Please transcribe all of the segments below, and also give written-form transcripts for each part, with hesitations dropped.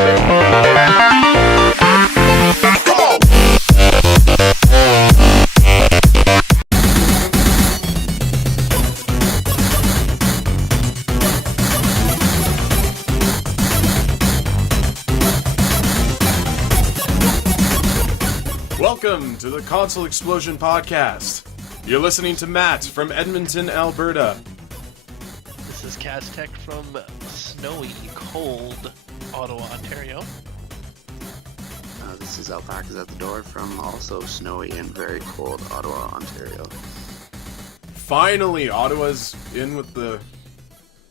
Welcome to the Console Explosion Podcast. You're listening to Matt from Edmonton, Alberta. This is Kaztech from snowy, cold Ottawa, Ontario. This is Alpacas at the Door from also snowy and very cold Ottawa, Ontario. Finally, Ottawa's in with the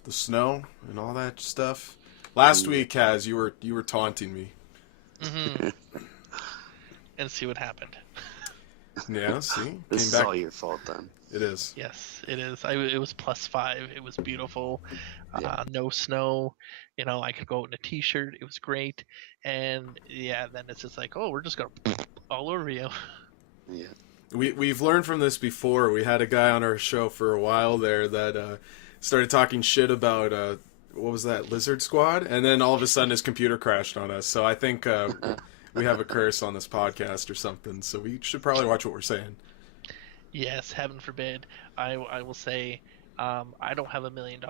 snow and all that stuff. Last week, Kaz, you were taunting me. Mm-hmm. And see what happened. Yeah, see? This is all your fault then. It is. Yes, it is. It was +5. It was beautiful. Yeah. No snow. You know, I could go out in a t-shirt. It was great. And yeah, then it's just like, oh, we're just going to all over you. Yeah. We've learned from this before. We had a guy on our show for a while there that started talking shit about, what was that, Lizard Squad? And then all of a sudden his computer crashed on us. So I think we have a curse on this podcast or something. So we should probably watch what we're saying. Yes, heaven forbid. I will say, I don't have $1 million.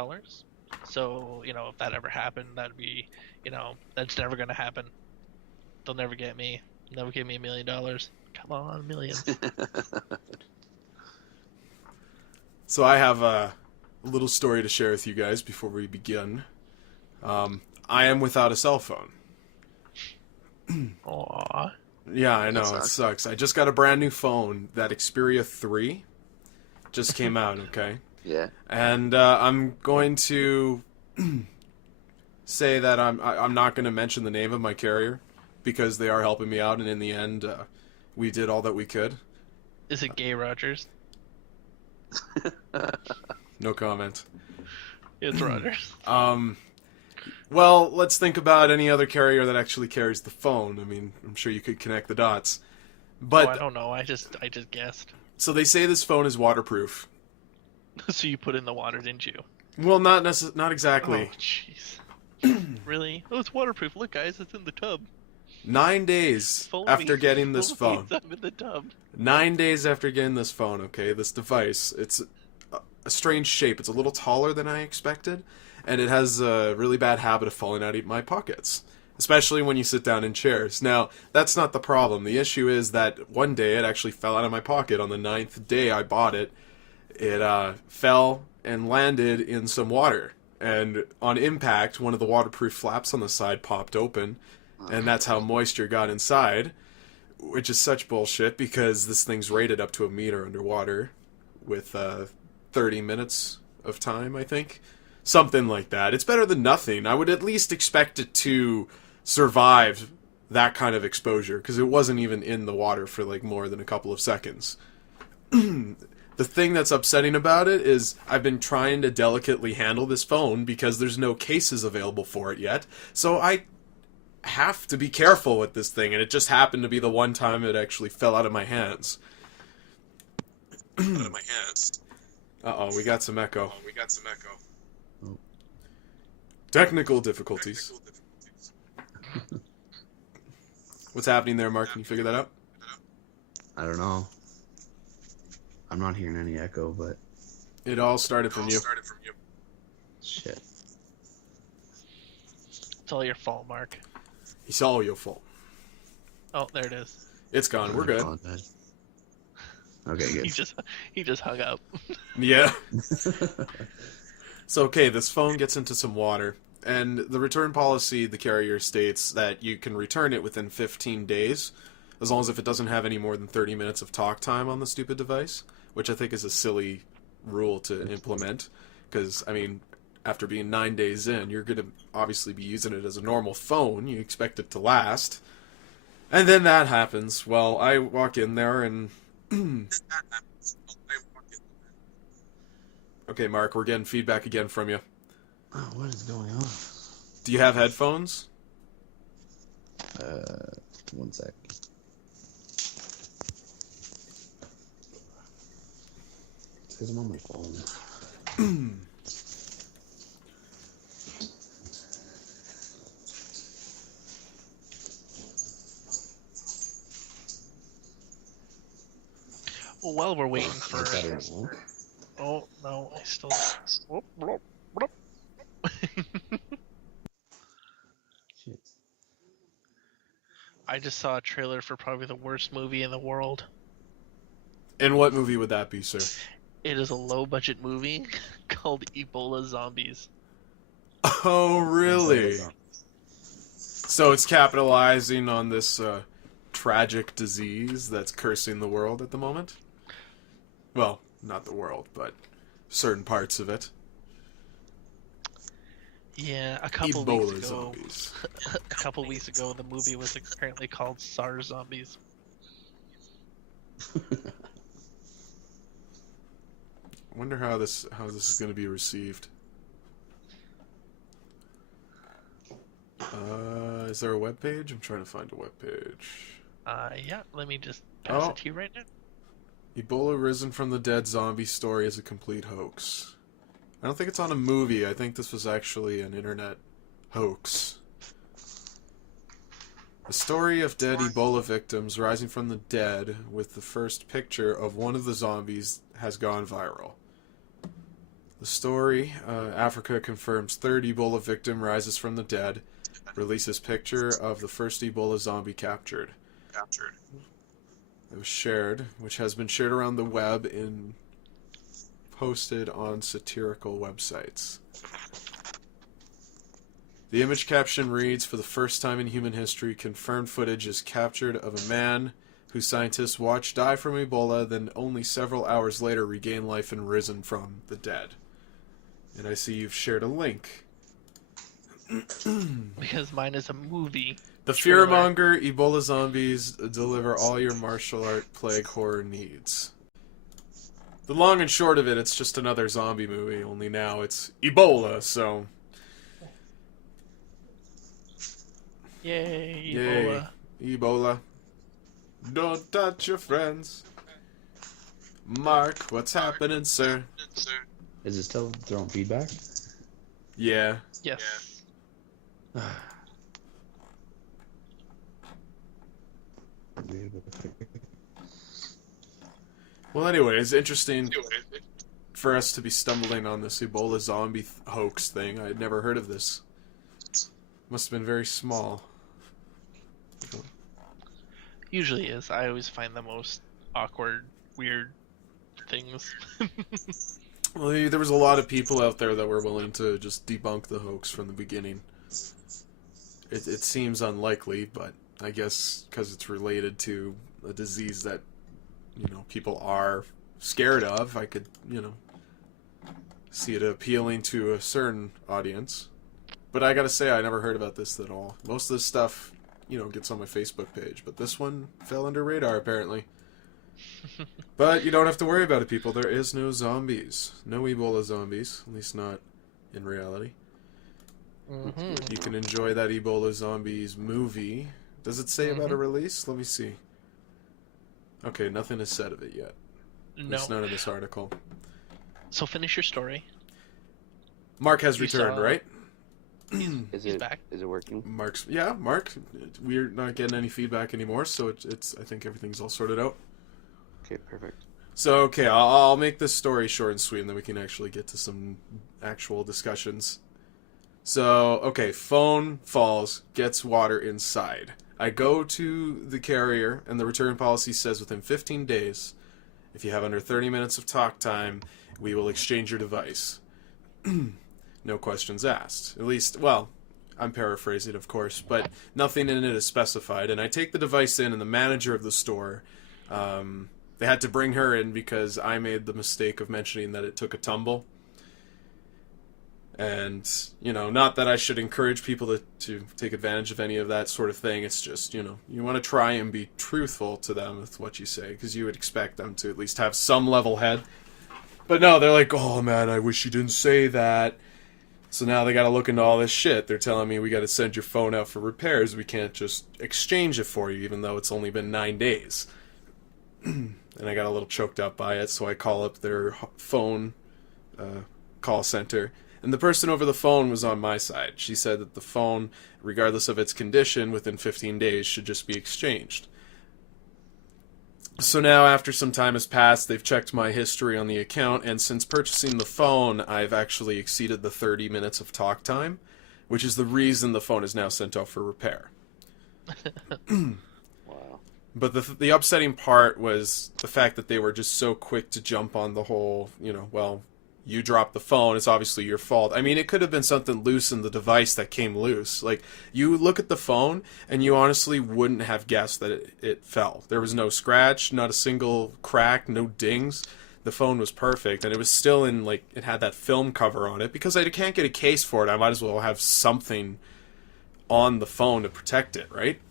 So, you know, if that ever happened, that'd be, you know, that's never going to happen. They'll never get me. Never give me $1 million. Come on, millions. So I have a little story to share with you guys before we begin. I am without a cell phone. Aww. Yeah, I know, it sucks. I just got a brand new phone. That Xperia 3 just came out, okay? Yeah. And I'm going to say that I'm not going to mention the name of my carrier because they are helping me out, and in the end, we did all that we could. Is it Gay Rogers? No comment. It's Rogers. Well, let's think about any other carrier that actually carries the phone. I mean, I'm sure you could connect the dots. But I don't know. I just guessed. So they say this phone is waterproof. So you put in the water, didn't you? Well, not exactly. Oh, jeez. Really? Oh, it's waterproof. Look, guys, it's in the tub. 9 days Follow after me. getting this Follow me. phone. I'm in the tub. 9 days after getting this phone, okay, this device, it's a strange shape. It's a little taller than I expected, and it has a really bad habit of falling out of my pockets, especially when you sit down in chairs. Now, that's not the problem. The issue is that one day it actually fell out of my pocket. On the 9th day I bought it, it fell and landed in some water. And on impact, one of the waterproof flaps on the side popped open, and that's how moisture got inside, which is such bullshit because this thing's rated up to 1 meter underwater with 30 minutes of time, I think. Something like that. It's better than nothing. I would at least expect it to survive that kind of exposure because it wasn't even in the water for like more than a couple of seconds. The thing that's upsetting about it is I've been trying to delicately handle this phone because there's no cases available for it yet. So I have to be careful with this thing, and it just happened to be the one time it actually fell out of my hands. Uh-oh, we got some echo. Technical difficulties. What's happening there, Mark? Can you figure that out? I don't know. I'm not hearing any echo, but... It all started from you. Shit. It's all your fault, Mark. It's all your fault. Oh, there it is. It's gone. We're good. Okay, good. He just hung up. Yeah. So, okay, this phone gets into some water, and the return policy, the carrier states that you can return it within 15 days, as long as if it doesn't have any more than 30 minutes of talk time on the stupid device, which I think is a silly rule to implement, because, I mean, after being 9 days in, you're going to obviously be using it as a normal phone. You expect it to last. And then that happens. Well, I walk in there and... Okay, Mark, we're getting feedback again from you. Oh, what is going on? Do you have headphones? 1 sec. It's because I'm on my phone. Well, while we're waiting Is for. it better now? Oh no, I still. Oh, blop, blop. Shit. I just saw a trailer for probably the worst movie in the world. And what movie would that be, sir? It is a low-budget movie called Ebola Zombies. Oh, really? So it's capitalizing on this tragic disease that's cursing the world at the moment? Well, not the world, but certain parts of it. Yeah, a couple Ebola weeks ago. zombies. A couple weeks ago, the movie was apparently called SARS Zombies. I wonder how this is going to be received. Is there a web page? I'm trying to find a web page. Yeah, let me just pass Oh. it to you right now. Ebola risen from the dead zombie story is a complete hoax. I don't think it's on a movie. I think this was actually an internet hoax. The story of dead Ebola victims rising from the dead with the first picture of one of the zombies has gone viral. The story, Africa confirms third Ebola victim rises from the dead, releases picture of the first Ebola zombie captured. It was shared, which has been shared around the web and posted on satirical websites. The image caption reads, "For the first time in human history, confirmed footage is captured of a man who scientists watched die from Ebola, then only several hours later regain life and risen from the dead." And I see you've shared a link. Because mine is a movie. The Trailer. fearmonger Ebola zombies deliver all your martial art plague horror needs. The long and short of it, it's just another zombie movie, only now it's Ebola, so... Yay, Yay. Ebola. Ebola. Don't touch your friends. Mark, what's happening, sir? Is it still throwing feedback? Yeah. Yes. Well, anyway, it's interesting for us to be stumbling on this Ebola zombie hoax thing. I had never heard of this. Must have been very small. Usually is. I always find the most awkward, weird things. Well, there was a lot of people out there that were willing to just debunk the hoax from the beginning. It seems unlikely, but I guess because it's related to a disease that, people are scared of, I could, see it appealing to a certain audience. But I gotta say, I never heard about this at all. Most of this stuff, gets on my Facebook page, but this one fell under radar, apparently. But you don't have to worry about it, people. There is no zombies. No Ebola zombies. At least not in reality. Mm-hmm. You can enjoy that Ebola Zombies movie. Does it say about a release? Let me see. Okay, nothing is said of it yet. At No. least not in this article. So finish your story. Mark has You returned, saw- right? Is He's it back. is it working? Mark. We're not getting any feedback anymore, so it's. I think everything's all sorted out. Okay, perfect. So, okay, I'll make this story short and sweet, and then we can actually get to some actual discussions. So, okay, phone falls, gets water inside. I go to the carrier, and the return policy says within 15 days, if you have under 30 minutes of talk time, we will exchange your device. No questions asked. At least, well, I'm paraphrasing, of course, but nothing in it is specified. And I take the device in, and the manager of the store, they had to bring her in because I made the mistake of mentioning that it took a tumble. And, not that I should encourage people to take advantage of any of that sort of thing. It's just, you want to try and be truthful to them with what you say, because you would expect them to at least have some level head. But no, they're like, oh man, I wish you didn't say that. So now they got to look into all this shit. They're telling me we got to send your phone out for repairs. We can't just exchange it for you, even though it's only been 9 days. And I got a little choked up by it, so I call up their phone call center. And the person over the phone was on my side. She said that the phone, regardless of its condition, within 15 days should just be exchanged. So now, after some time has passed, they've checked my history on the account, and since purchasing the phone, I've actually exceeded the 30 minutes of talk time, which is the reason the phone is now sent out for repair. Wow. But the upsetting part was the fact that they were just so quick to jump on the whole, well, you dropped the phone, it's obviously your fault. I mean, it could have been something loose in the device that came loose. Like, you look at the phone, and you honestly wouldn't have guessed that it fell. There was no scratch, not a single crack, no dings. The phone was perfect, and it was still in, like, it had that film cover on it. Because I can't get a case for it, I might as well have something on the phone to protect it, right?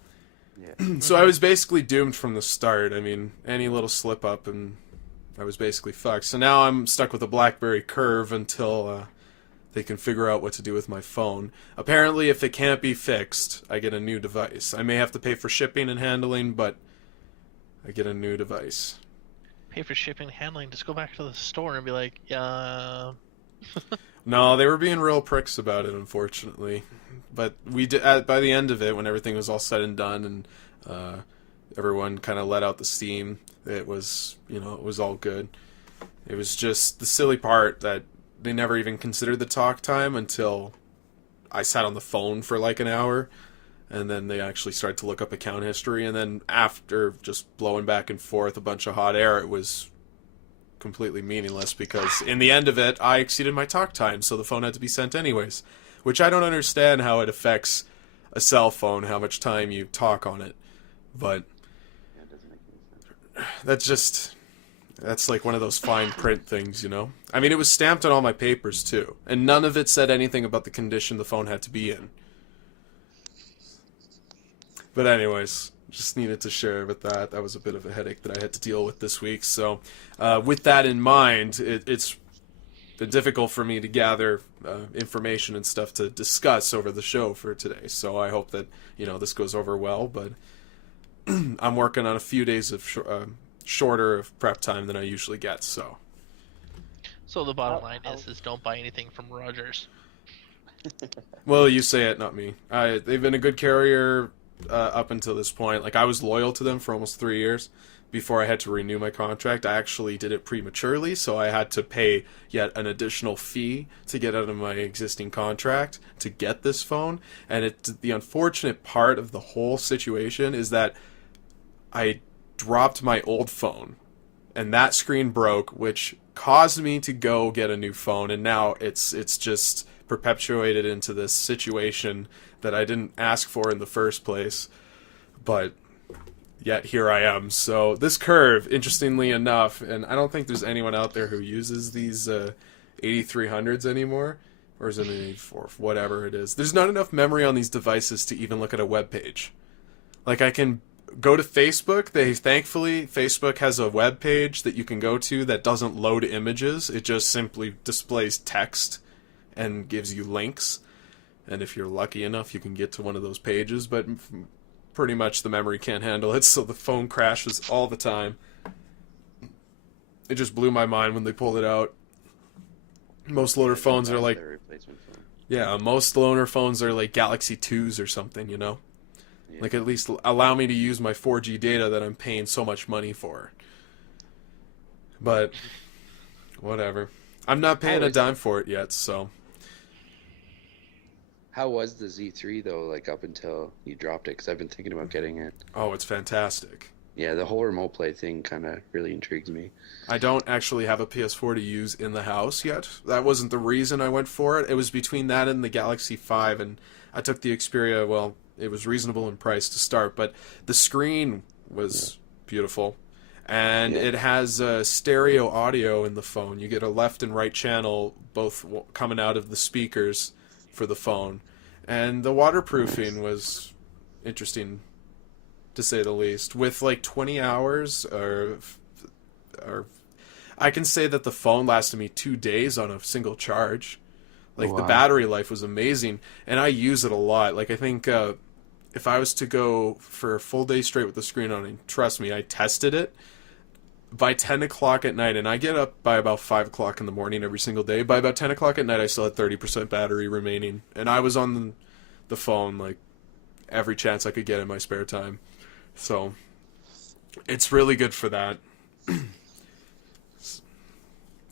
Yeah. So I was basically doomed from the start. I mean, any little slip up and I was basically fucked. So now I'm stuck with a BlackBerry Curve until they can figure out what to do with my phone. Apparently, if it can't be fixed, I get a new device. I may have to pay for shipping and handling, but I get a new device. Pay for shipping and handling. Just go back to the store and be like, yeah. No, they were being real pricks about it, unfortunately. But we did by the end of it, when everything was all said and done, and everyone kind of let out the steam. It was, it was all good. It was just the silly part that they never even considered the talk time until I sat on the phone for like an hour, and then they actually started to look up account history, and then after just blowing back and forth a bunch of hot air, it was completely meaningless because in the end of it, I exceeded my talk time, so the phone had to be sent anyways, which I don't understand how it affects a cell phone, how much time you talk on it, but Yeah, it doesn't make any sense. that's like one of those fine print things, I mean, it was stamped on all my papers too, and none of it said anything about the condition the phone had to be in. But anyways, just needed to share with that. That was a bit of a headache that I had to deal with this week. So with that in mind, it's been difficult for me to gather information and stuff to discuss over the show for today. So I hope that, this goes over well. But I'm working on a few days of shorter of prep time than I usually get. So So the bottom line is don't buy anything from Rogers. well, you say it, not me. They've been a good carrier up until this point. Like, I was loyal to them for almost 3 years before I had to renew my contract. I actually did it prematurely, so I had to pay yet an additional fee to get out of my existing contract to get this phone. And the unfortunate part of the whole situation is that I dropped my old phone, and that screen broke, which caused me to go get a new phone, and now it's just perpetuated into this situation that I didn't ask for in the first place, but yet here I am. So this Curve, interestingly enough, and I don't think there's anyone out there who uses these 8300s anymore, or is it an 84, whatever it is. There's not enough memory on these devices to even look at a web page. Like, I can go to Facebook. Thankfully, Facebook has a web page that you can go to that doesn't load images. It just simply displays text and gives you links. And if you're lucky enough, you can get to one of those pages, but pretty much the memory can't handle it, so the phone crashes all the time. It just blew my mind when they pulled it out. Most loaner phones are like... Their replacement phone. Yeah, most loaner phones are like Galaxy 2s or something, Yeah. Like, at least allow me to use my 4G data that I'm paying so much money for. But, whatever. I'm not paying a dime for it yet, so... How was the Z3 though, like up until you dropped it? Because I've been thinking about getting it. Oh, it's fantastic. Yeah, the whole remote play thing kind of really intrigues me. I don't actually have a PS4 to use in the house yet. That wasn't the reason I went for it. It was between that and the Galaxy 5, and I took the Xperia. Well, it was reasonable in price to start, but the screen was beautiful. And it has stereo audio in the phone. You get a left and right channel, both coming out of the speakers for the phone. And the waterproofing was interesting, to say the least. With like 20 hours, or I can say that the phone lasted me 2 days on a single charge. Like, the battery life was amazing, and I use it a lot. Like, I think if I was to go for a full day straight with the screen on it, trust me, I tested it. By 10 o'clock at night, and I get up by about 5 o'clock in the morning every single day, by about 10 o'clock at night I still had 30% battery remaining, and I was on the phone like every chance I could get in my spare time. So It's really good for that.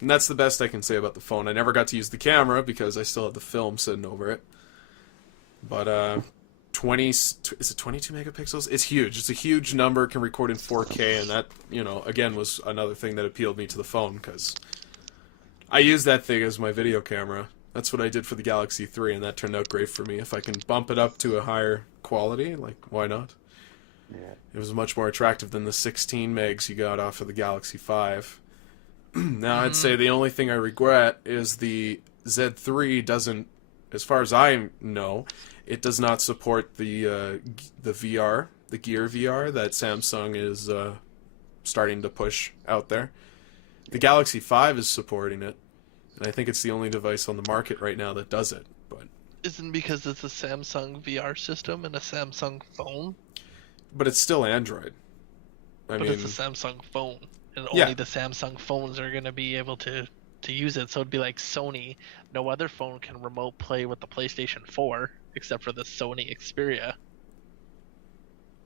And that's the best I can say about the phone. I never got to use the camera because I still have the film sitting over it. But 20, is it 22 megapixels? It's huge. It's a huge number, can record in 4K, and that, again, was another thing that appealed me to the phone, because I use that thing as my video camera. That's what I did for the Galaxy 3, and that turned out great for me. If I can bump it up to a higher quality, like, why not? Yeah. It was much more attractive than the 16 megs you got off of the Galaxy 5. Now, I'd say the only thing I regret is the Z3 doesn't, as far as I know, it does not support the VR, the Gear VR that Samsung is starting to push out there. The Galaxy 5 is supporting it, and I think it's the only device on the market right now that does it. But Isn't because it's a Samsung VR system and a Samsung phone? but it's still Android. I But mean, it's a Samsung phone, and Yeah. only the Samsung phones are going to be able to use it. So it'd be like Sony. No other phone can remote play with the PlayStation 4 except for the Sony Xperia.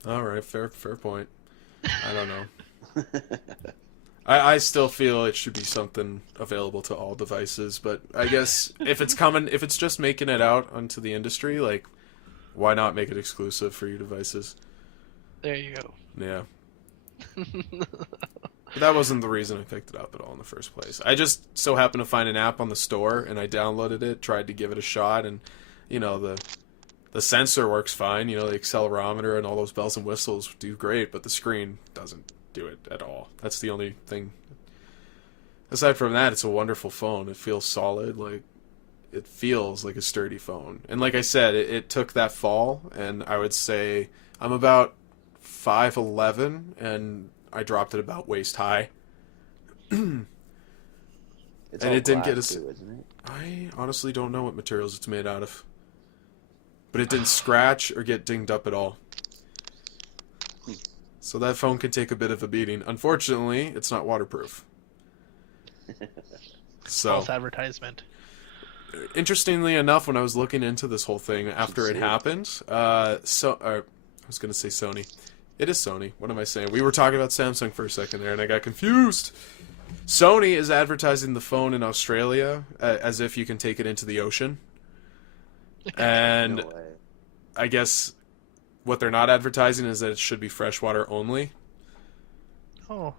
all right, fair point. I don't know. I still feel it should be something available to all devices, but I guess if it's just making it out onto the industry, like, why not make it exclusive for your devices? There you go. Yeah. But that wasn't the reason I picked it up at all in the first place. I just so happened to find an app on the store, and I downloaded it, tried to give it a shot, and, the sensor works fine, the accelerometer and all those bells and whistles do great, but the screen doesn't do it at all. That's the only thing. Aside from that, it's a wonderful phone. It feels solid, like, it feels like a sturdy phone. And like I said, it took that fall, and I would say I'm about 5'11", and I dropped it about waist high. It's And all it didn't glass get us- too, isn't it? I honestly don't know what materials it's made out of. But it didn't scratch or get dinged up at all. So that phone could take a bit of a beating. Unfortunately, it's not waterproof. So, False advertisement. interestingly enough, when I was looking into this whole thing after it see it. happened, I was going to say Sony. It is Sony. What am I saying? We were talking about Samsung for a second there, and I got confused. Sony is advertising the phone in Australia as if you can take it into the ocean. And No way. I guess what they're not advertising is that it should be freshwater only. Oh.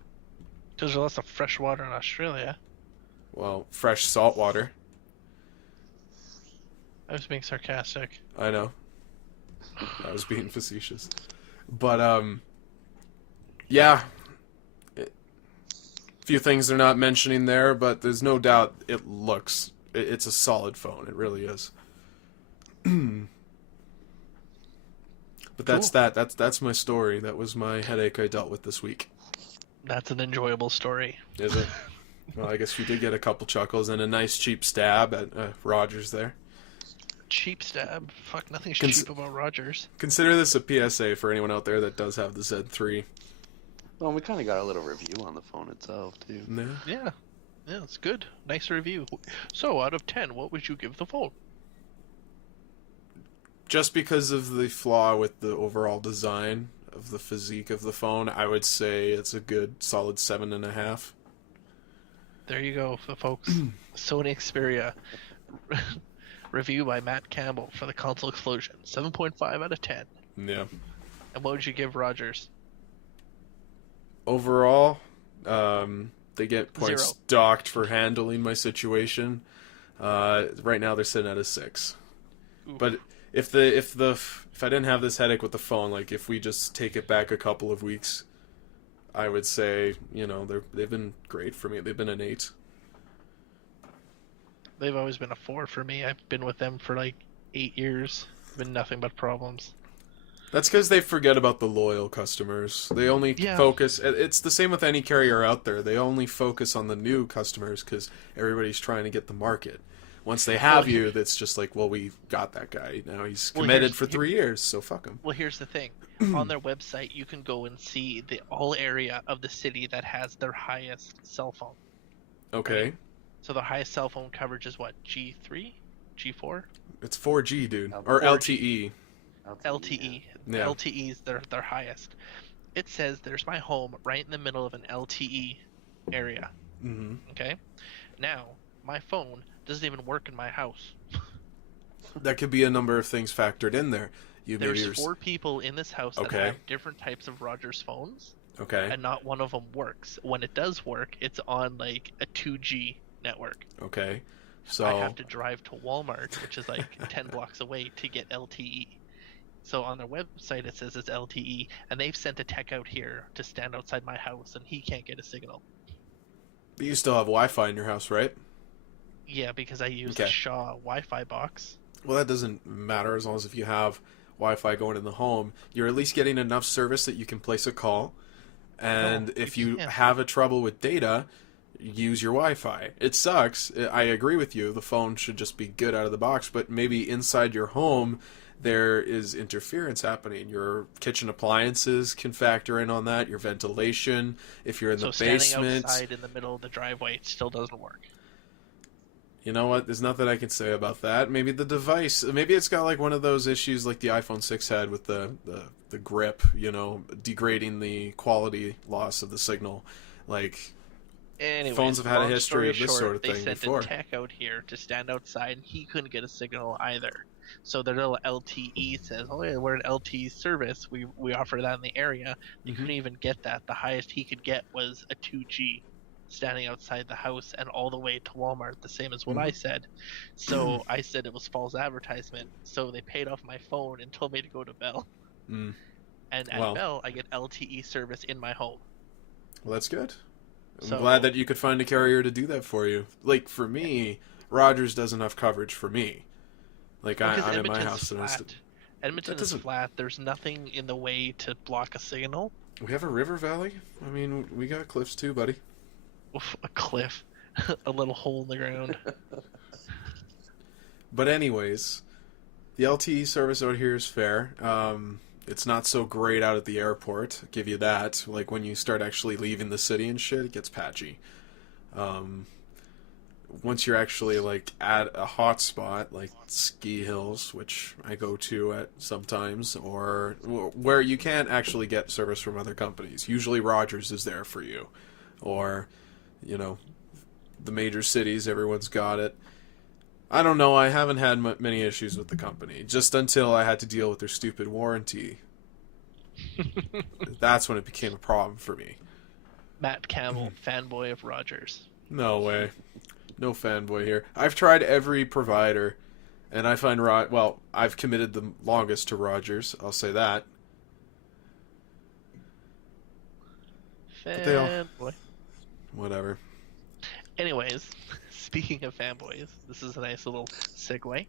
There's lots of fresh water in Australia. Well, fresh salt water. I was being sarcastic. I know. I was being facetious. But, yeah. Few things they're not mentioning there, but there's no doubt it's a solid phone. It really is. But that's Cool. that's my story. That was my headache I dealt with this week. That's an enjoyable story. Is it? Well, I guess you did get a couple chuckles and a nice cheap stab at Rogers there. Cheap stab. Fuck, nothing's Cons- cheap about Rogers. Consider this a PSA for anyone out there that does have the Z3. Well, we kind of got a little review on the phone itself too. Yeah. Yeah. Yeah, it's good. Nice review. So, out of 10, what would you give the phone? Just because of the flaw with the overall design of the physique of the phone, I would say it's a good solid 7.5. There you go, folks. Sony Xperia. Review by Matt Campbell for the console explosion. 7.5 out of 10. Yeah. And what would you give Rogers? Overall, they get points 0. docked for handling my situation. Right now they're sitting at a 6. Ooh. But if I didn't have this headache with the phone, like if we just take it back a couple of weeks, I would say, they've been great for me. They've been an 8. They've always been a 4 for me. I've been with them for like 8 years. Been nothing but problems. That's because they forget about the loyal customers. They only Yeah. focus. It's the same with any carrier out there. They only focus on the new customers because everybody's trying to get the market. Once they have you, that's just like, well, we got that guy. Now he's Well, committed here's- for 3 years, so fuck him. Well, here's the thing. On their website, you can go and see the all area of the city that has their highest cell phone. Okay. So the highest cell phone coverage is what? G3? G4? It's 4G, dude. Oh, Or 4G. LTE. LTE. Yeah. LTE is their highest. it says there's my home right in the middle of an LTE area. Mm-hmm. Okay, now my phone doesn't even work in my house. That could be a number of things factored in there. You maybe There's you're 4 people in this house that Okay. have different types of Rogers phones, okay. and not one of them works. When it does work, it's on like a 2G network. Okay. So I have to drive to Walmart, which is like 10 blocks away, to get LTE. So on their website it says it's LTE, and they've sent a tech out here to stand outside my house, and he can't get a signal. but you still have Wi-Fi in your house, right? Yeah, because I use Okay. a Shaw Wi-Fi box. Well, that doesn't matter as long as if you have Wi-Fi going in the home, you're at least getting enough service that you can place a call. And No, if you you can't. have a trouble with data, use your Wi-Fi. It sucks. I agree with you. The phone should just be good out of the box, but maybe inside your home there is interference happening. Your kitchen appliances can factor in on that. Your ventilation. If you're in So the standing basement, outside in the middle of the driveway, it still doesn't work. you know what? There's nothing I can say about that. Maybe the device. Maybe it's got like one of those issues like the iPhone 6 had with the grip. You know, degrading the quality loss of the signal. Like Anyways, phones have had a long history story of this short, sort of they thing sent before. a tech out here to stand outside, and he couldn't get a signal either. So their little LTE says, "Oh yeah, we're an LTE service. We offer that in the area." You Mhm. couldn't even get that. The highest he could get was a 2G, standing outside the house and all the way to Walmart, the same as what I said. So I said it was false advertisement. So they paid off my phone and told me to go to Bell. Mm. And at Well. Bell, I get LTE service in my home. Well, that's good. I'm So- glad that you could find a carrier to do that for you. Like for me, Rogers doesn't have coverage for me. Like Because I'm in my Edmonton's house and flat. Edmonton That is doesn't- flat. There's nothing in the way to block a signal. we have a river valley. I mean, we got cliffs too, buddy. Oof, a cliff, a little hole in the ground. But anyways, the LTE service out here is fair. It's not so great out at the airport. I'll give you that. Like when you start actually leaving the city and shit, it gets patchy. Once you're actually like at a hot spot like ski hills, which I go to at sometimes, or where you can't actually get service from other companies, usually Rogers is there for you, or you know, the major cities, everyone's got it. I don't know. I haven't had many issues with the company, just until I had to deal with their stupid warranty. That's when it became a problem for me. Matt Campbell, fanboy of Rogers. No way. No fanboy here. I've tried every provider, and I find well, I've committed the longest to Rogers. I'll say that. they all- Fanboy. Whatever. Anyways, speaking of fanboys, this is a nice little segue.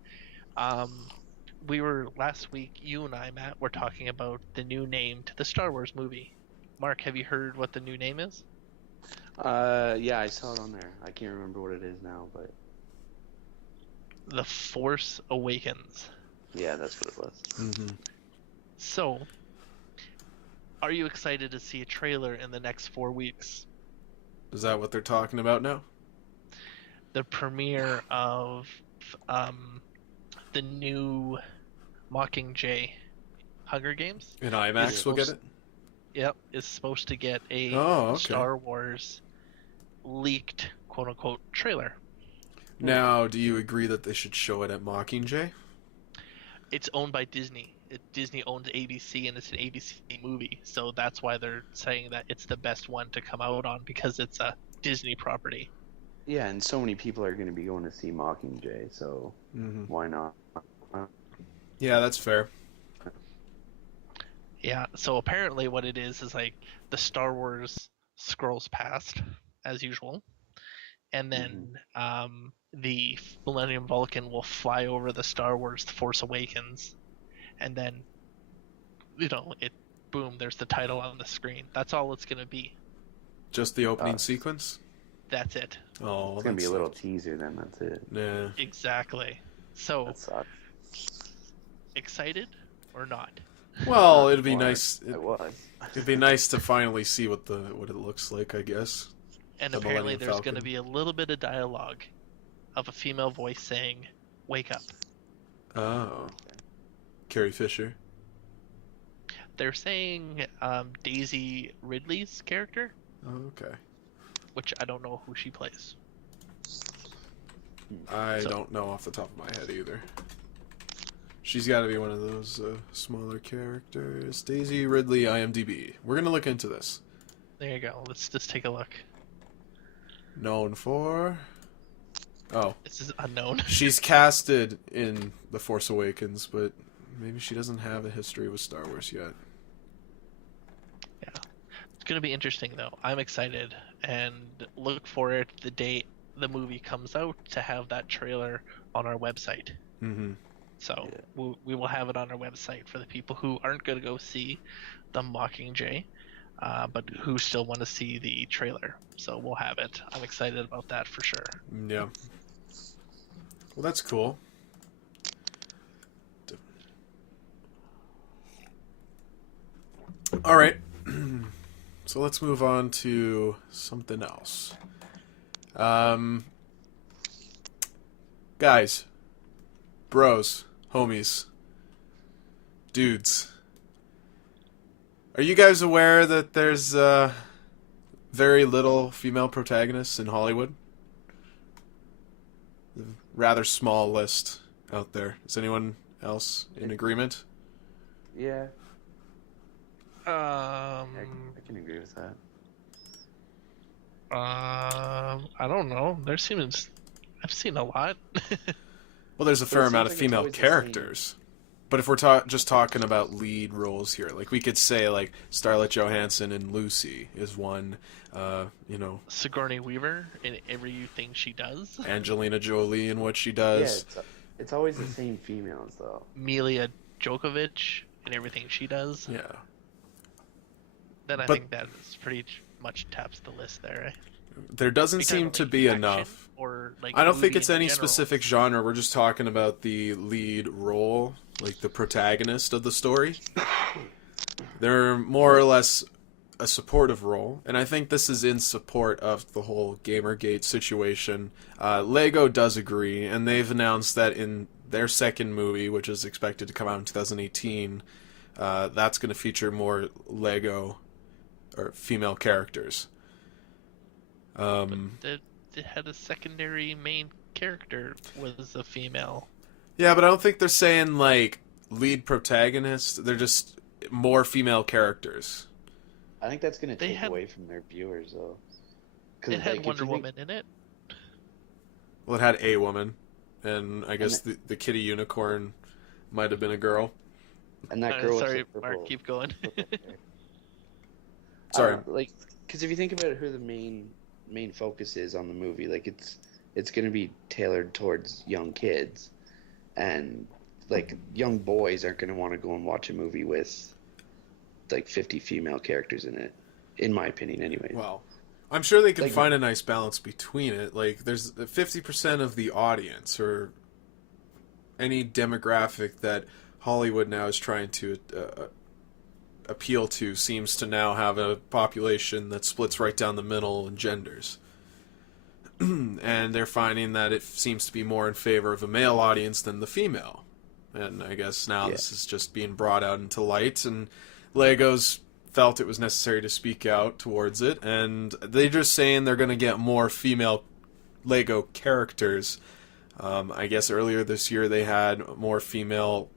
We were last week, you and I, Matt, were talking about the new name to the Star Wars movie. Mark, have you heard what the new name is? Yeah, I saw it on there. I can't remember what it is now, but The Force Awakens. yeah, that's what it was. Mm-hmm. So, are you excited to see a trailer in the next 4 weeks? Is that what they're talking about now? The premiere of the new Mockingjay Hunger Games. In IMAX, Is we'll get it. supposed- Yep, is supposed to get a Oh, okay. Star Wars leaked quote unquote trailer. Now, do you agree that they should show it at Mockingjay? It's owned by Disney. Disney owns ABC, and it's an ABC movie, so that's why they're saying that it's the best one to come out on, because it's a Disney property. Yeah, and so many people are going to be going to see Mockingjay, so Mm-hmm. why not? Yeah, that's fair. Yeah, so apparently what it is like the Star Wars scrolls past, as usual, and then the Millennium Falcon will fly over the Star Wars The Force Awakens, and then, boom, there's the title on the screen. That's all it's going to be. Just the opening sequence? That's it. Oh, It's going to be a that's- little teaser then, that's it. Yeah. Exactly. So, That sucks. excited or not? Well, it'd be Why? nice. It was. It'd be nice to finally see what it looks like, I guess. And The apparently Millennium there's going to Falcon. be a little bit of dialogue of a female voice saying, "Wake up." Oh. Carrie Fisher. They're saying Daisy Ridley's character, Oh, okay. which I don't know who she plays. I So- don't know off the top of my head either. She's got to be one of those smaller characters. Daisy Ridley, IMDb. We're gonna look into this. There you go. Let's just take a look. Known for... Oh, This is unknown. she's casted in The Force Awakens, but maybe she doesn't have a history with Star Wars yet. It's gonna be interesting though. I'm excited and look for it the day the movie comes out to have that trailer on our website. Mm-hmm. So Yeah. we will have it on our website for the people who aren't gonna go see the Mockingjay, but who still want to see the trailer. So we'll have it. I'm excited about that for sure. Yeah. Well, that's cool. All right. So let's move on to something else. Guys, bros, homies, dudes. Are you guys aware that there's very little female protagonists in Hollywood? Rather small list out there. Is anyone else in agreement? Yeah, Um, I can agree with that. I don't know. There seems I've seen a lot. Well, there's a But fair it amount of seems like it's female always the characters. But if we're just talking about lead roles here, like we could say like Scarlett Johansson in Lucy is one, you know, Sigourney Weaver in everything she does. Angelina Jolie in what she Yeah, does. it's always the same females though. Milia Djokovic in everything she does. Yeah. Then I But- think that is pretty much taps the list there. Eh? There doesn't Are you talking seem about, to like, be action enough. Or like I don't think movie it's in any general? specific genre. We're just talking about the lead role, like the protagonist of the story. They're more or less a supportive role, and I think this is in support of the whole Gamergate situation. Lego does agree, and they've announced that in their second movie, which is expected to come out in 2018, that's going to feature more Lego or female characters. It had a secondary main character was a female. Yeah, but I don't think they're saying like lead protagonist. They're just more female characters. I think that's gonna They take had- away from their viewers though. 'Cause, It had like, if Wonder you think- Woman in it. Well, it had a woman, and I guess the kitty unicorn might have been a girl. and that girl Sorry, with the purple, Mark, keep going. purple hair. Sorry. Like, because if you think about who the main focus is on the movie, like it's gonna be tailored towards young kids, and like young boys aren't gonna want to go and watch a movie with like 50 female characters in it, in my opinion, anyway. Well, I'm sure they can Like- find a nice balance between it. Like, there's 50% of the audience, or any demographic that Hollywood now is trying to appeal to, seems to now have a population that splits right down the middle in genders. And they're finding that it seems to be more in favor of a male audience than the female. And I guess now Yeah. this is just being brought out into light, and Legos felt it was necessary to speak out towards it, and they're just saying they're going to get more female Lego characters. I guess earlier this year they had more female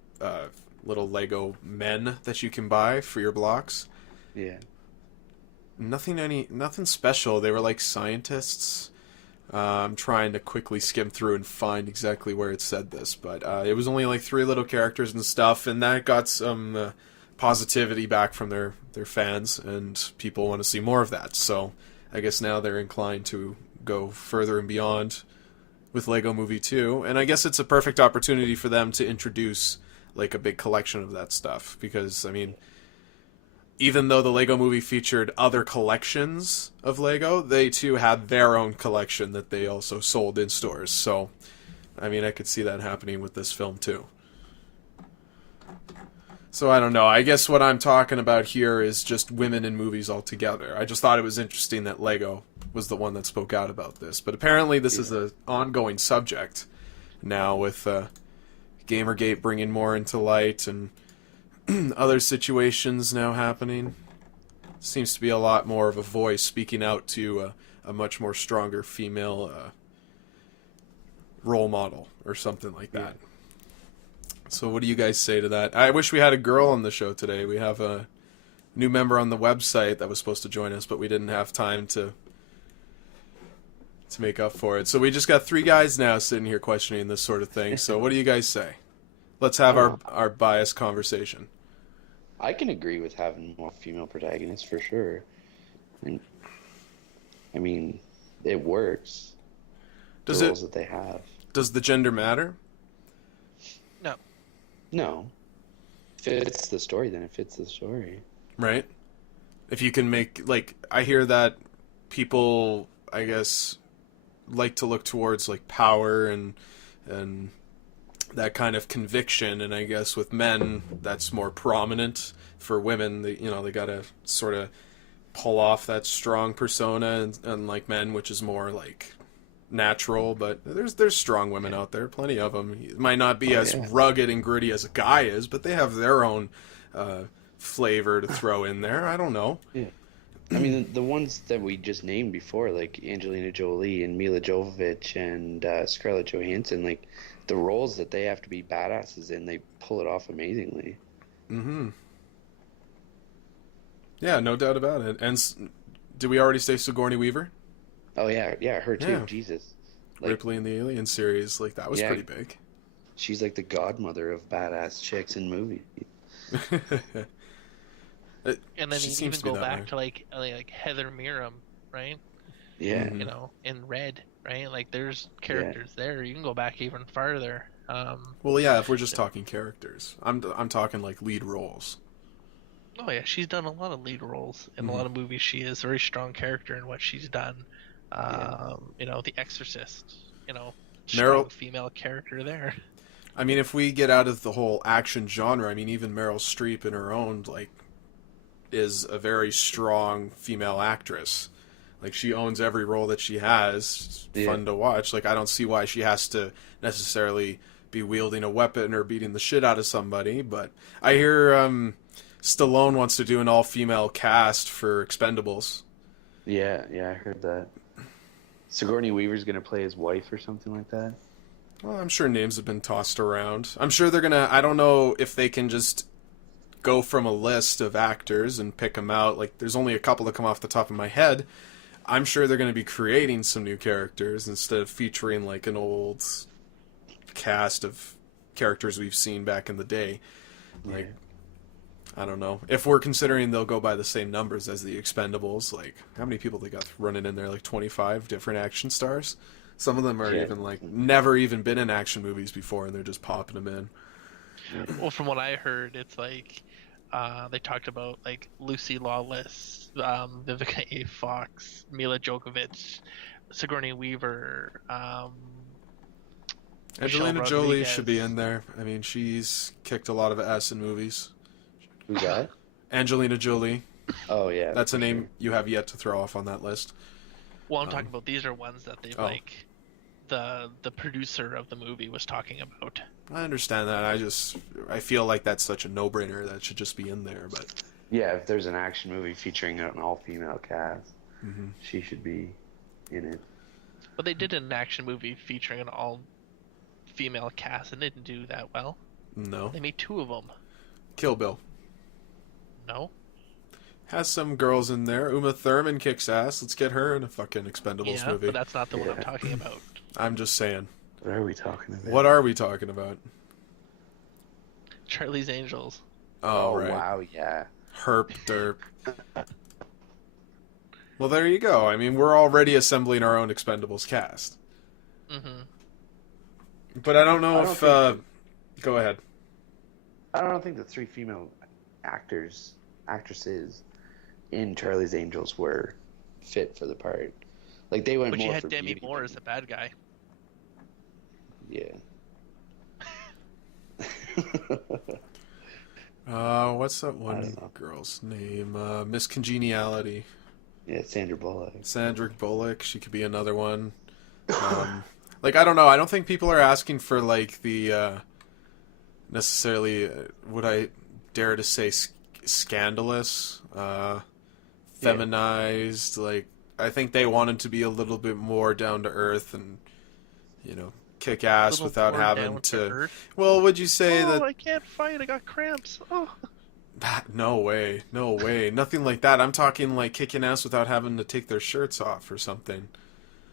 little Lego men that you can buy for your blocks. Yeah. Nothing special. They were like scientists. I'm trying to quickly skim through and find exactly where it said this, but it was only like 3 little characters and stuff, and that got some positivity back from their fans, and people want to see more of that. So I guess now they're inclined to go further and beyond with Lego Movie 2, and I guess it's a perfect opportunity for them to introduce like a big collection of that stuff, because I mean, even though the Lego Movie featured other collections of Lego, they too had their own collection that they also sold in stores. So, I mean, I could see that happening with this film too. So I don't know. I guess what I'm talking about here is just women in movies altogether. I just thought it was interesting that Lego was the one that spoke out about this. But apparently this is an ongoing subject now with Gamergate bringing more into light, and other situations now happening. Seems to be a lot more of a voice speaking out to a much more stronger female role model or something like that. So what do you guys say to that? I wish we had a girl on the show today. We have a new member on the website that was supposed to join us, but we didn't have time to make up for it. So we just got 3 guys now sitting here questioning this sort of thing. So what do you guys say? Let's have our biased conversation. I can agree with having more female protagonists for sure. And, I mean, it works. Does the roles that they have. Does the gender matter? No. If it fits the story, then it fits the story. Right? If you can make, like, I hear that people, I guess, like to look towards, like, power and that kind of conviction, and I guess with men, that's more prominent. For women, they gotta sort of pull off that strong persona, and like men, which is more, like, natural, but there's strong women out there, plenty of them. It might not be as rugged and gritty as a guy is, but they have their own flavor to throw in there. I don't know. Yeah, I mean the ones that we just named before, like Angelina Jolie and Mila Jovovich and Scarlett Johansson, like the roles that they have to be badasses in, they pull it off amazingly. Mm-hmm. Yeah, no doubt about it. And did we already say Sigourney Weaver? Oh yeah, her too. Yeah. Jesus, like, Ripley in the Alien series, like that was pretty big. She's like the godmother of badass chicks in movies. And then you even go back to like Heather Miram, right? Yeah. Mm-hmm. You know, in Red, right? Like there's characters there. You can go back even farther. Well, yeah, if we're just talking characters, I'm talking like lead roles. Oh yeah, she's done a lot of lead roles in a lot of movies. She is a very strong character in what she's done. You know, The Exorcist. You know, strong female character there. I mean, if we get out of the whole action genre, I mean, even Meryl Streep in her own, like, is a very strong female actress. Like, she owns every role that she has. It's fun to watch. Like, I don't see why she has to necessarily be wielding a weapon or beating the shit out of somebody. But I hear Stallone wants to do an all-female cast for Expendables. Yeah, I heard that. Sigourney Weaver's gonna play his wife or something like that. Well, I'm sure names have been tossed around. I'm sure they're gonna... I don't know if they can just go from a list of actors and pick them out. Like, there's only a couple that come off the top of my head. I'm sure they're going to be creating some new characters instead of featuring, like, an old cast of characters we've seen back in the day. Like, I don't know. If we're considering they'll go by the same numbers as the Expendables, like, how many people they got running in there? Like, 25 different action stars? Some of them are even, like, never even been in action movies before, and they're just popping them in. Well, from what I heard, it's like they talked about like Lucy Lawless, Vivica A. Fox, Mila Djokovic, Sigourney Weaver, Angelina Michelle Jolie Rodriguez. should be in there. I mean, she's kicked a lot of ass in movies. Who's that? Angelina Jolie. Oh yeah, That's a name you have yet to throw off on that list. Well, I'm talking about these are ones that they've like the producer of the movie was talking about. I understand that. I feel like that's such a no-brainer that should just be in there. But yeah. If there's an action movie featuring an all-female cast, she should be in it. But they did an action movie featuring an all-female cast and didn't do that well. no, They made 2 of them. Kill Bill No. has some girls in there. Uma Thurman kicks ass. Let's get her in a fucking Expendables Yeah, movie. but that's not the one I'm talking about. I'm just saying. What are we talking about? What are we talking about? Charlie's Angels. Oh, right. Wow, yeah. Herp derp. Well, there you go. I mean, we're already assembling our own Expendables cast. Mm-hmm. But I don't know if... Go ahead. I don't think the 3 female actresses in Charlie's Angels were fit for the part. Like they went But more you had for Demi beauty Moore than- as the bad guy. Yeah. What's that one girl's name? Miss Congeniality. Yeah, Sandra Bullock. Sandra Bullock. She could be another one. Like, I don't know. I don't think people are asking for, like, the, necessarily, dare to say, scandalous, feminized. Like, I think they wanted to be a little bit more down to earth and, kick ass Little without more having down to. earth. Well, would you say Oh, that? I can't fight. I got cramps. Oh. No way, no way, nothing like that. I'm talking like kicking ass without having to take their shirts off or something.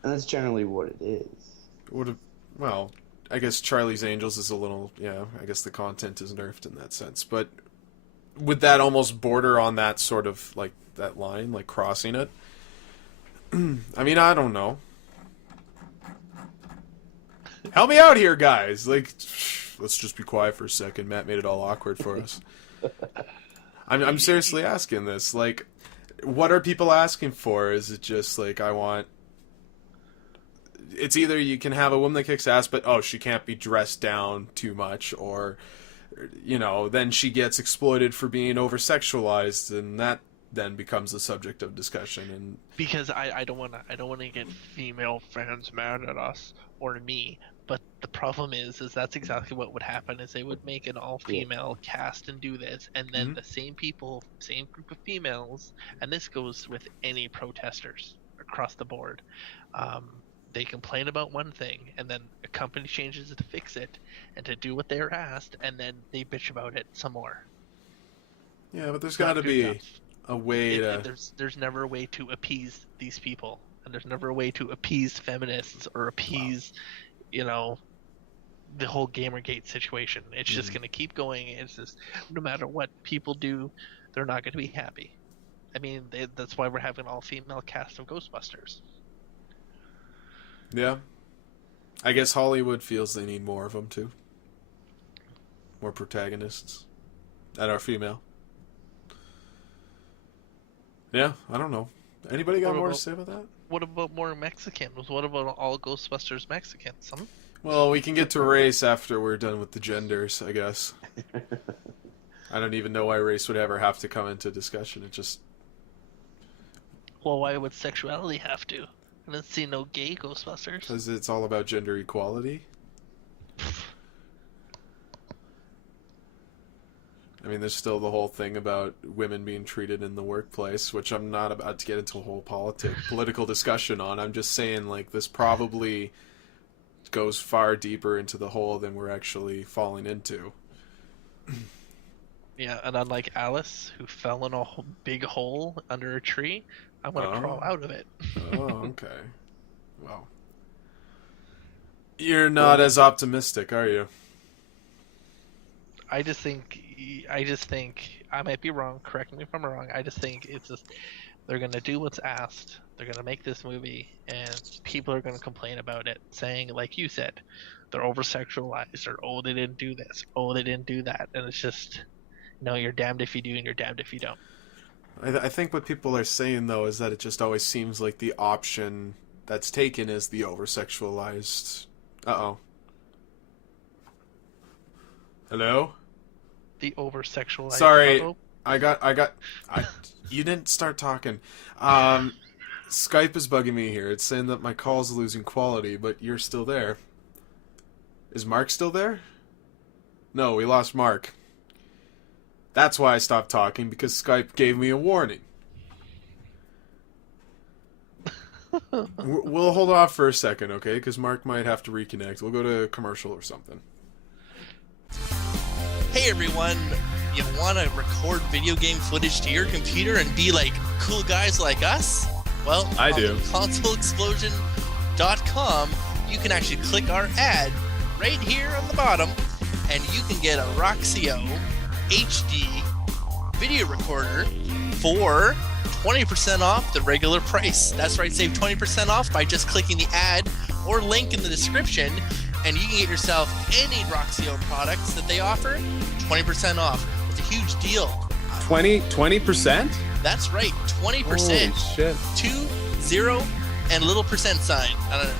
And that's generally what it is. Well, I guess Charlie's Angels is a little, I guess the content is nerfed in that sense. But would that almost border on that sort of, like, that line, like crossing it? I mean, I don't know. Help me out here, guys. Like, let's just be quiet for a second. Matt made it all awkward for us. I'm seriously asking this. Like, what are people asking for? Is it just like, it's either you can have a woman that kicks ass, but she can't be dressed down too much, or then she gets exploited for being over sexualized, and that then becomes the subject of discussion. And Because I don't wanna get female fans mad at us or me. But the problem is that's exactly what would happen. Is they would make an all-female cast and do this, and then the same people, same group of females, and this goes with any protesters across the board. They complain about one thing, and then a company changes it to fix it and to do what they're asked, and then they bitch about it some more. yeah, but there's It's not got to good be enough. a way to. There's never a way to appease these people, and there's never a way to appease feminists or appease, the whole Gamergate situation. It's just going to keep going. It's just, no matter what people do, they're not going to be happy. I mean, that's why we're having an all-female cast of Ghostbusters. Yeah, I guess Hollywood feels they need more of them too. More protagonists that are female. Yeah, I don't know. Anybody got What more to about- say about that? What about more Mexicans? What about all Ghostbusters Mexicans? Well, we can get to race after we're done with the genders, I guess. I don't even know why race would ever have to come into discussion. It just... Well, why would sexuality have to? I didn't see no gay Ghostbusters. Because it's all about gender equality. I mean, there's still the whole thing about women being treated in the workplace, which I'm not about to get into a whole political discussion on. I'm just saying, like, this probably goes far deeper into the hole than we're actually falling into. Yeah, and unlike Alice, who fell in a big hole under a tree, I'm gonna crawl out of it. Oh, okay. Well, you're not as optimistic, are you? I just think I might be wrong. Correct me if I'm wrong. I just think it's just they're gonna do what's asked. They're gonna make this movie, and people are gonna complain about it, saying, like you said, they're over sexualized, or they didn't do this, they didn't do that, and it's just, you're damned if you do and you're damned if you don't. I think what people are saying, though, is that it just always seems like the option that's taken is the over-sexualized... Uh-oh. Hello? The over sexualized. Sorry, you didn't start talking. Skype is bugging me here. It's saying that my call's losing quality, but you're still there. Is Mark still there? No, we lost Mark. That's why I stopped talking, because Skype gave me a warning. We'll hold off for a second, okay? Because Mark might have to reconnect. We'll go to a commercial or something. Hey everyone, you want to record video game footage to your computer and be like cool guys like us? Well, I on do. ConsoleExplosion.com, you can actually click our ad right here on the bottom, and you can get a Roxio HD video recorder for 20% off the regular price. That's right, save 20% off by just clicking the ad or link in the description, and you can get yourself any Roxio products that they offer 20% off. It's a huge deal. 20%? That's right, 20%. Holy shit. 20 and little percent sign. I don't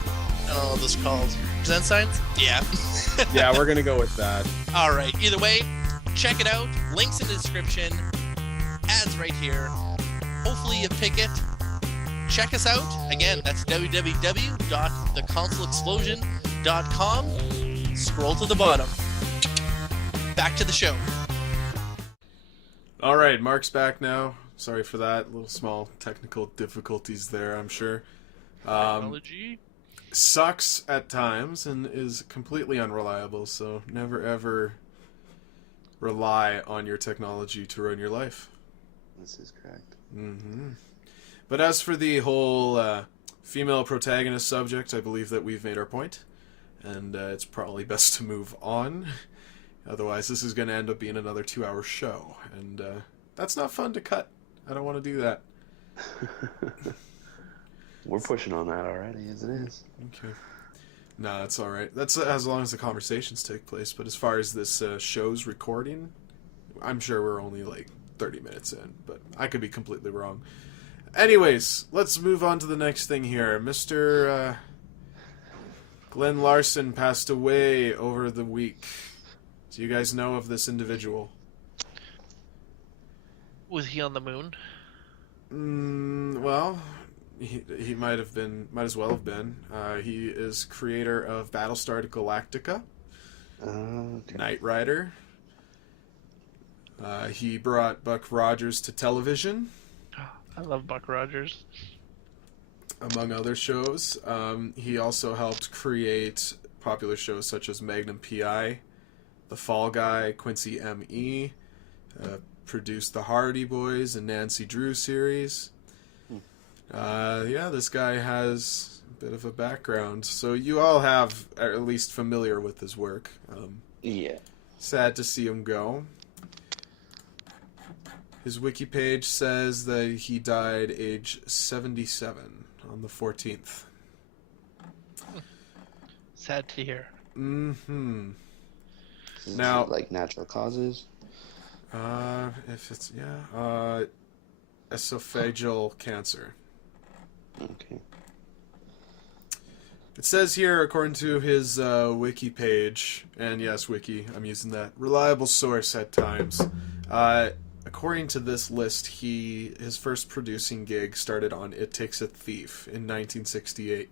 know what those are called. Percent signs? Yeah. Yeah, we're gonna go with that. All right. Either way, check it out. Links in the description. Ads right here. Hopefully you pick it. Check us out. Again, that's www.theconsoleexplosion.com. Scroll to the bottom. Back to the show. All right, Mark's back now. Sorry for that. Little small technical difficulties there, I'm sure. Technology. Sucks at times and is completely unreliable, so never ever rely on your technology to run your life. This is correct. But as for the whole female protagonist subject, I believe that we've made our point, and it's probably best to move on. Otherwise, this is going to end up being another 2-hour show, and that's not fun to cut. I don't want to do that. We're pushing on that already, as it is. Okay. No, that's all right. That's as long as the conversations take place. But as far as this show's recording, I'm sure we're only like 30 minutes in, but I could be completely wrong. Anyways, let's move on to the next thing here. Mr. Glenn Larson passed away over the week. Do you guys know of this individual? Was he on the moon? Well, he might as well have been. He is creator of Battlestar Galactica, Okay. Knight Rider. He brought Buck Rogers to television, I love Buck Rogers. among other shows. He also helped create popular shows such as Magnum P.I., The Fall Guy, Quincy M.E., produced the Hardy Boys and Nancy Drew series. Yeah, this guy has a bit of a background, so you all are at least familiar with his work. Yeah. Sad to see him go. His wiki page says that he died age 77 on the 14th. Sad to hear. Mm-hmm. Is Now- it like natural causes? If it's, esophageal cancer. Okay. It says here, according to his wiki page, and yes, wiki, I'm using that reliable source at times. According to this list, his first producing gig started on It Takes a Thief in 1968.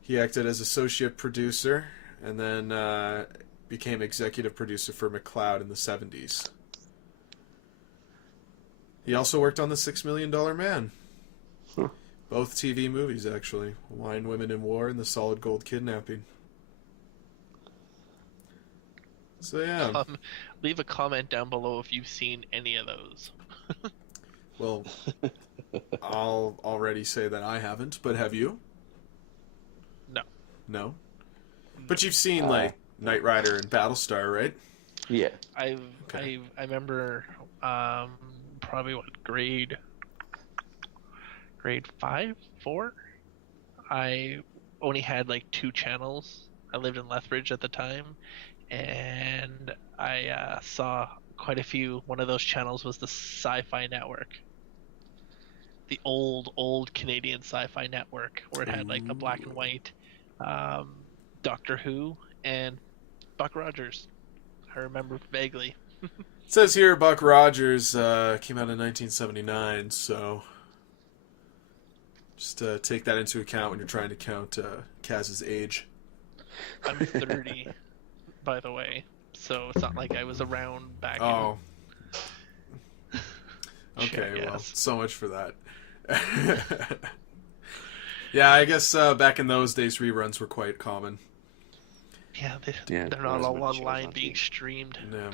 He acted as associate producer, and then became executive producer for McCloud in the 70s. He also worked on The $6 Million Man. Huh. Both TV movies, actually. Wine, Women, and War and The Solid Gold Kidnapping. So, yeah. Leave a comment down below if you've seen any of those. Well, I'll already say that I haven't, but have you? No. No? But you've seen, like, Knight Rider and Battlestar, right? Yeah. I Okay. remember probably grade 5, 4. I only had like 2 channels. I lived in Lethbridge at the time, and I saw quite a few. One of those channels was the Sci-Fi Network, the old Canadian Sci-Fi Network, where it had like the black and white Doctor Who and Buck Rogers. I remember vaguely. It says here Buck Rogers came out in 1979, so just take that into account when you're trying to count Kaz's age. I'm 30, by the way, so it's not like I was around back Oh. in... Okay, Shit, well, yes. so much for that. Yeah, I guess back in those days reruns were quite common. Yeah, Yeah, they're not not as all much shows online on being TV. streamed. Yeah.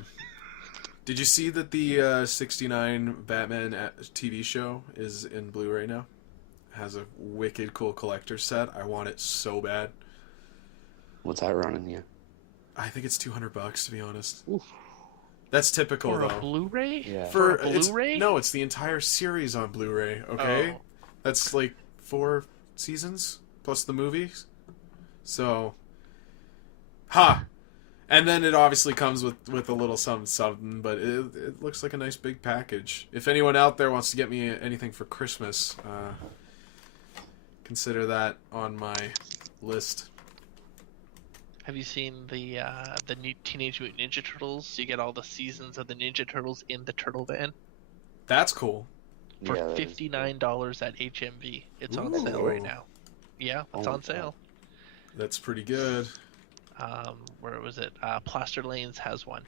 Did you see that the 69 Batman TV show is in Blu-ray now? Has a wicked cool collector's set. I want it so bad. What's that running you? I think it's $200 to be honest. Oof. That's typical For a though. Blu-ray? Yeah. For a it's- Blu-ray? No, it's the entire series on Blu-ray. Okay, Oh. that's like 4 seasons plus the movies. So, and then it obviously comes with a little something, but it looks like a nice big package. If anyone out there wants to get me anything for Christmas, consider that on my list. Have you seen the new Teenage Mutant Ninja Turtles? You get all the seasons of the Ninja Turtles in the Turtle Van That's cool. for Yeah, that is $59 at HMV. It's on Ooh. sale right now. Yeah, it's Oh, on sale. That's pretty good. Where was it? Plaster Lanes has one.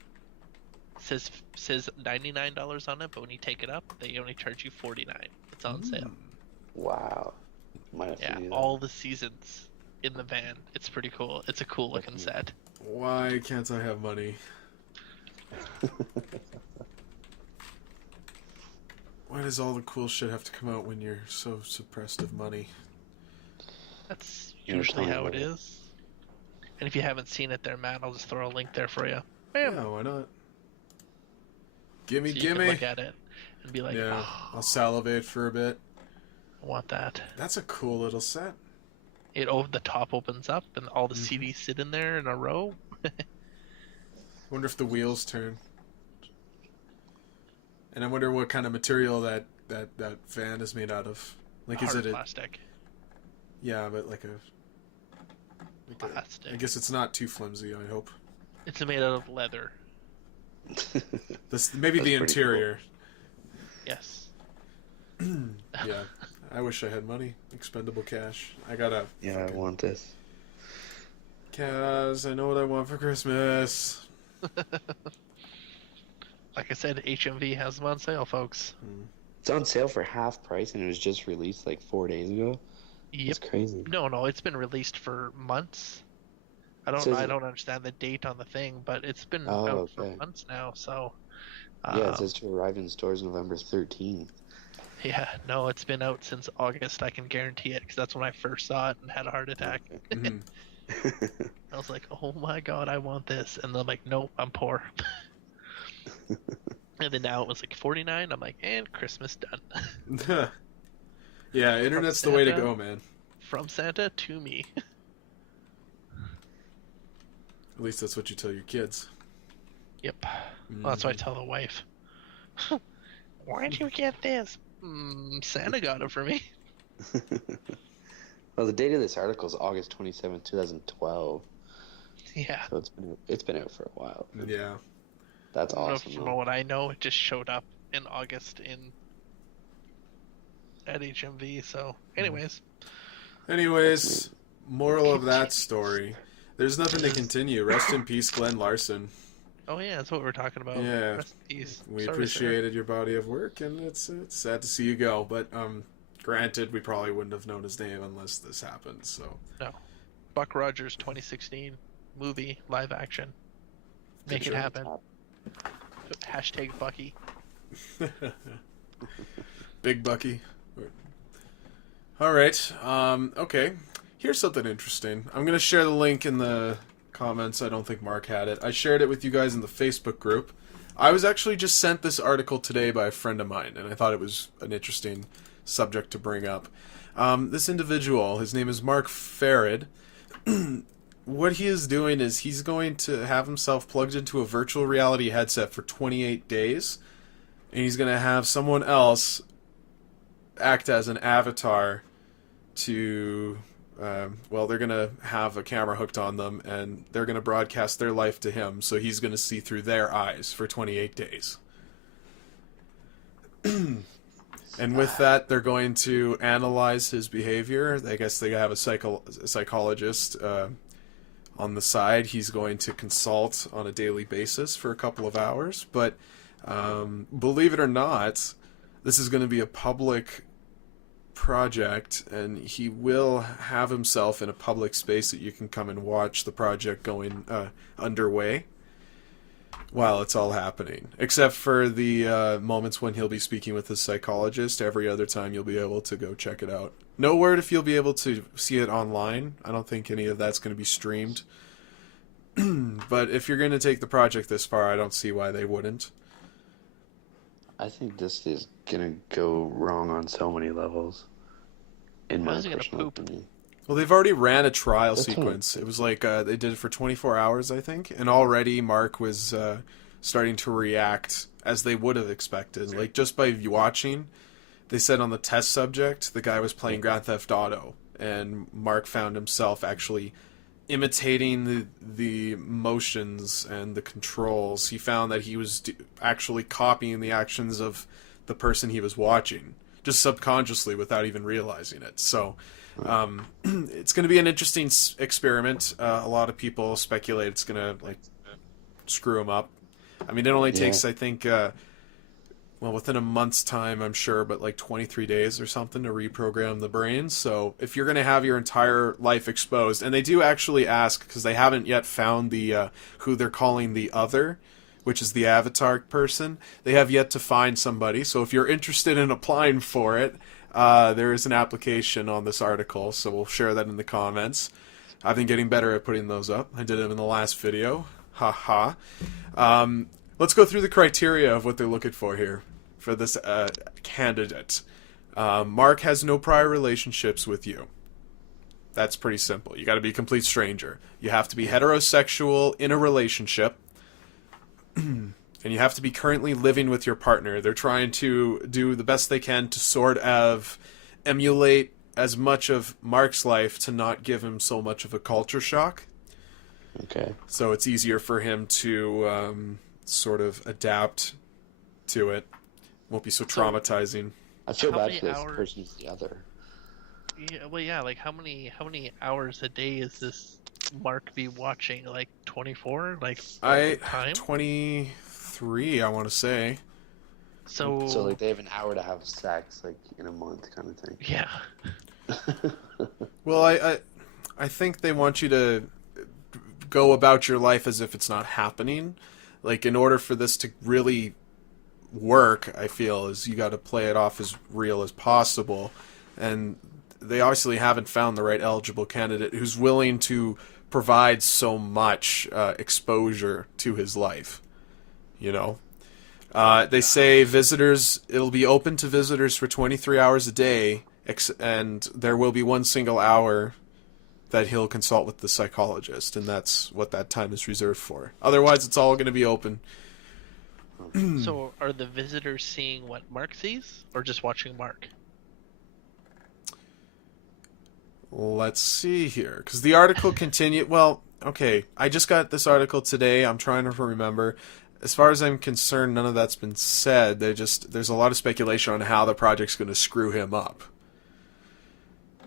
says $99 on it, but when you take it up, they only charge you $49. It's on sale. Wow. Might have to Yeah, do that. all the seasons in the van. It's pretty cool. It's a cool looking set. Why can't I have money? Why does all the cool shit have to come out when you're so suppressed of money? That's You were usually telling how it me. is. And if you haven't seen it there, Matt, I'll just throw a link there for you. Yeah, Bam! why not? Gimme, So you can gimme. look at it and be like, Yeah, oh, I'll salivate for a bit. I want that. That's a cool little set. The top opens up and all the Mhm. CDs sit in there in a row. Wonder if the wheels turn. And I wonder what kind of material that van is made out of. Like, is Hard it a... plastic? Yeah, but like a... Plastic. I guess it's not too flimsy, I hope. It's made out of leather. This maybe That's the pretty interior. Yes. Yeah. I wish I had money. Expendable cash. I gotta... Yeah, I want this. Kaz, I know what I want for Christmas. Like I said, HMV has them on sale, folks. It's on sale for half price, and it was just released like 4 days ago. Yep. It's crazy. No, it's been released for months. I Says don't it- understand the date on the thing, but it's been Oh, out for okay. months now. So Yeah, it says to arrive in stores November 13th. yeah, no, it's been out since August. I can guarantee it because that's when I first saw it and had a heart attack. Mhm. I was like, oh my god, I want this, and they're like, nope, I'm poor. And then now it was like 49. I'm like, and Christmas done. Yeah, internet's the way to Santa. go, man. From Santa to me. At least that's what you tell your kids. Yep. Well, that's what I tell the wife. Why'd you get this? Santa got it for me. Well, the date of this article is August 27th, 2012. Yeah. So it's been out for a while. Yeah. That's awesome. From though. what I know, it just showed up in August at HMV. So, anyways, Anyways, moral of that story. There's nothing to continue. Rest in peace, Glenn Larson. oh yeah, that's what we're talking about. Yeah. Rest in peace. We Sorry, sir. appreciated your body of work, and it's sad to see you go. But granted, we probably wouldn't have known his name unless this happened. So Buck Rogers 2016 movie live action. Make Good it job. happen. Hashtag Bucky. Big Bucky. All right. Okay. Here's something interesting. I'm gonna share the link in the comments. I don't think Mark had it. I shared it with you guys in the Facebook group. I was actually just sent this article today by a friend of mine, and I thought it was an interesting subject to bring up. This individual, his name is Mark Farad. What he is doing is he's going to have himself plugged into a virtual reality headset for 28 days, and he's going to have someone else act as an avatar to they're going to have a camera hooked on them, and they're going to broadcast their life to him, so he's going to see through their eyes for 28 days. And with that, they're going to analyze his behavior. I guess they have a psychologist on the side. He's going to consult on a daily basis for a couple of hours. But believe it or not, this is going to be a public project, and he will have himself in a public space that you can come and watch the project going underway while it's all happening. Except for the moments when he'll be speaking with his psychologist. Every other time you'll be able to go check it out. No word if you'll be able to see it online. I don't think any of that's going to be streamed. But if you're going to take the project this far, I don't see why they wouldn't. I think this is gonna go wrong on so many levels. In Why my is it gonna personal poop? opinion. Well, they've already ran a trial That's sequence. It was like they did it for 24 hours, I think, and already Mark was starting to react as they would have expected. Like, just by watching, they said on the test subject, the guy was playing Grand Theft Auto, and Mark found himself actually imitating the motions and the controls. He found that he was actually copying the actions of the person he was watching, just subconsciously without even realizing it. So it's going to be an interesting experiment. A lot of people speculate it's going to like screw him up. I mean, it only Yeah. takes, I think, well, within a month's time, I'm sure, but like 23 days or something to reprogram the brain. So if you're going to have your entire life exposed, and they do actually ask, because they haven't yet found the who they're calling the other, which is the avatar person. They have yet to find somebody. So if you're interested in applying for it, there is an application on this article. So we'll share that in the comments. I've been getting better at putting those up. I did them in the last video. Ha ha. Let's go through the criteria of what they're looking for here for this candidate. Mark has no prior relationships with you. That's pretty simple. You got to be a complete stranger. You have to be heterosexual in a relationship. And you have to be currently living with your partner. They're trying to do the best they can to sort of emulate as much of Mark's life to not give him so much of a culture shock. Okay. So it's easier for him to sort of adapt to it. Won't be so traumatizing. I feel How bad many for this hours- person's the other. Yeah, well, yeah. Like, how many hours a day is this Mark be watching? Like 24? Like time? 23, I want to say. So like they have an hour to have sex, like in a month, kind of thing. yeah. Well, I think they want you to go about your life as if it's not happening. Like, in order for this to really work, I feel, is you got to play it off as real as possible. And they obviously haven't found the right eligible candidate who's willing to provide so much exposure to his life. You know? They say visitors, it'll be open to visitors for 23 hours a day, and there will be one single hour that he'll consult with the psychologist, and that's what that time is reserved for. Otherwise, it's all going to be open. So are the visitors seeing what Mark sees, or just watching Mark? Let's see here, because the article continued. Well, okay, I just got this article today. I'm trying to remember. As far as I'm concerned, none of that's been said. There's a lot of speculation on how the project's going to screw him up.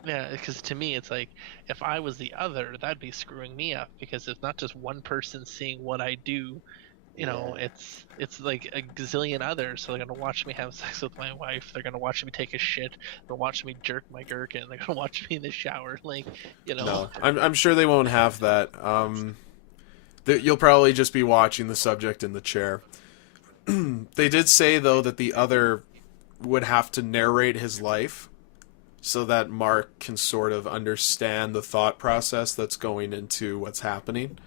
Yeah, because to me, it's like, if I was the other, that'd be screwing me up, because it's not just one person seeing what I do. You know, it's like a gazillion others. So they're gonna watch me have sex with my wife. They're gonna watch me take a shit. They're watch me jerk my gherkin. They're gonna watch me in the shower. Like, you know. No, I'm sure they won't have that. You'll probably just be watching the subject in the chair. They did say, though, that the other would have to narrate his life so that Mark can sort of understand the thought process that's going into what's happening.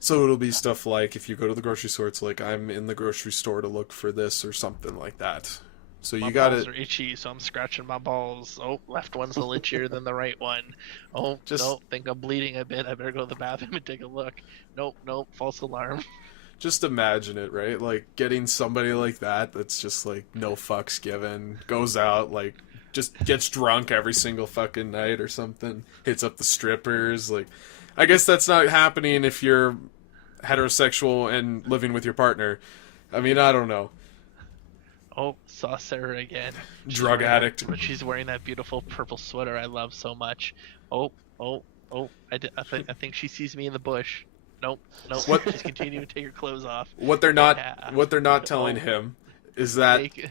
So it'll be stuff like, if you go to the grocery store, it's like, I'm in the grocery store to look for this or something like that. So My you got balls to are itchy, so I'm scratching my balls. Oh, left one's a little itchier than the right one. Oh, nope, think I'm bleeding a bit. I better go to the bathroom and take a look. Nope, false alarm. just imagine it, right? Like, getting somebody like that that's just like no fucks given, goes out, like, just gets drunk every single fucking night or something, hits up the strippers. Like, I guess that's not happening if you're heterosexual and living with your partner. I mean, I don't know. Oh, saw Sarah again. Drug addict. But she's wearing that beautiful purple sweater I love so much. Oh. I think she sees me in the bush. Nope. What- She's continuing to take her clothes off. What they're not Yeah. telling Oh. him is that Make-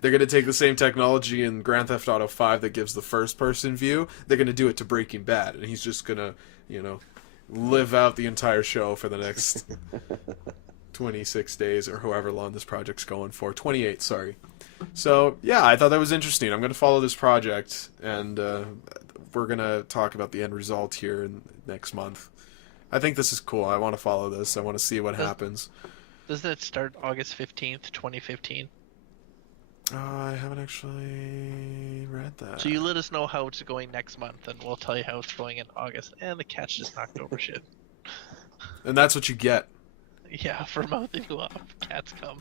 they're going to take the same technology in Grand Theft Auto 5 that gives the first person view. They're going to do it to Breaking Bad, and he's just going to, live out the entire show for the next 26 days or however long this project's going for. 28, sorry. So, yeah, I thought that was interesting. I'm going to follow this project, and we're going to talk about the end result here next month. I think this is cool. I want to follow this. I want to see what happens. Doesn't it start August 15th, 2015? I haven't actually read that. So you let us know how it's going next month, and we'll tell you how it's going in August. And the cat's just knocked over shit. And that's what you get. Yeah, for mouthing you off, cats come.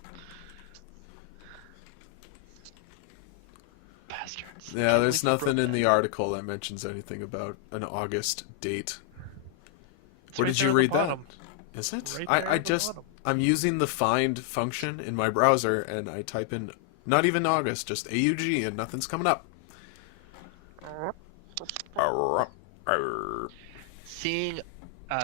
Bastards. Yeah, Can't there's believe you nothing broke in the that. article that mentions anything about an August date. It's Where right did there you on the read that? bottom. Is it? Right there I on the just bottom. I'm using the find function in my browser and I type in not even August, just AUG, and nothing's coming up. Seeing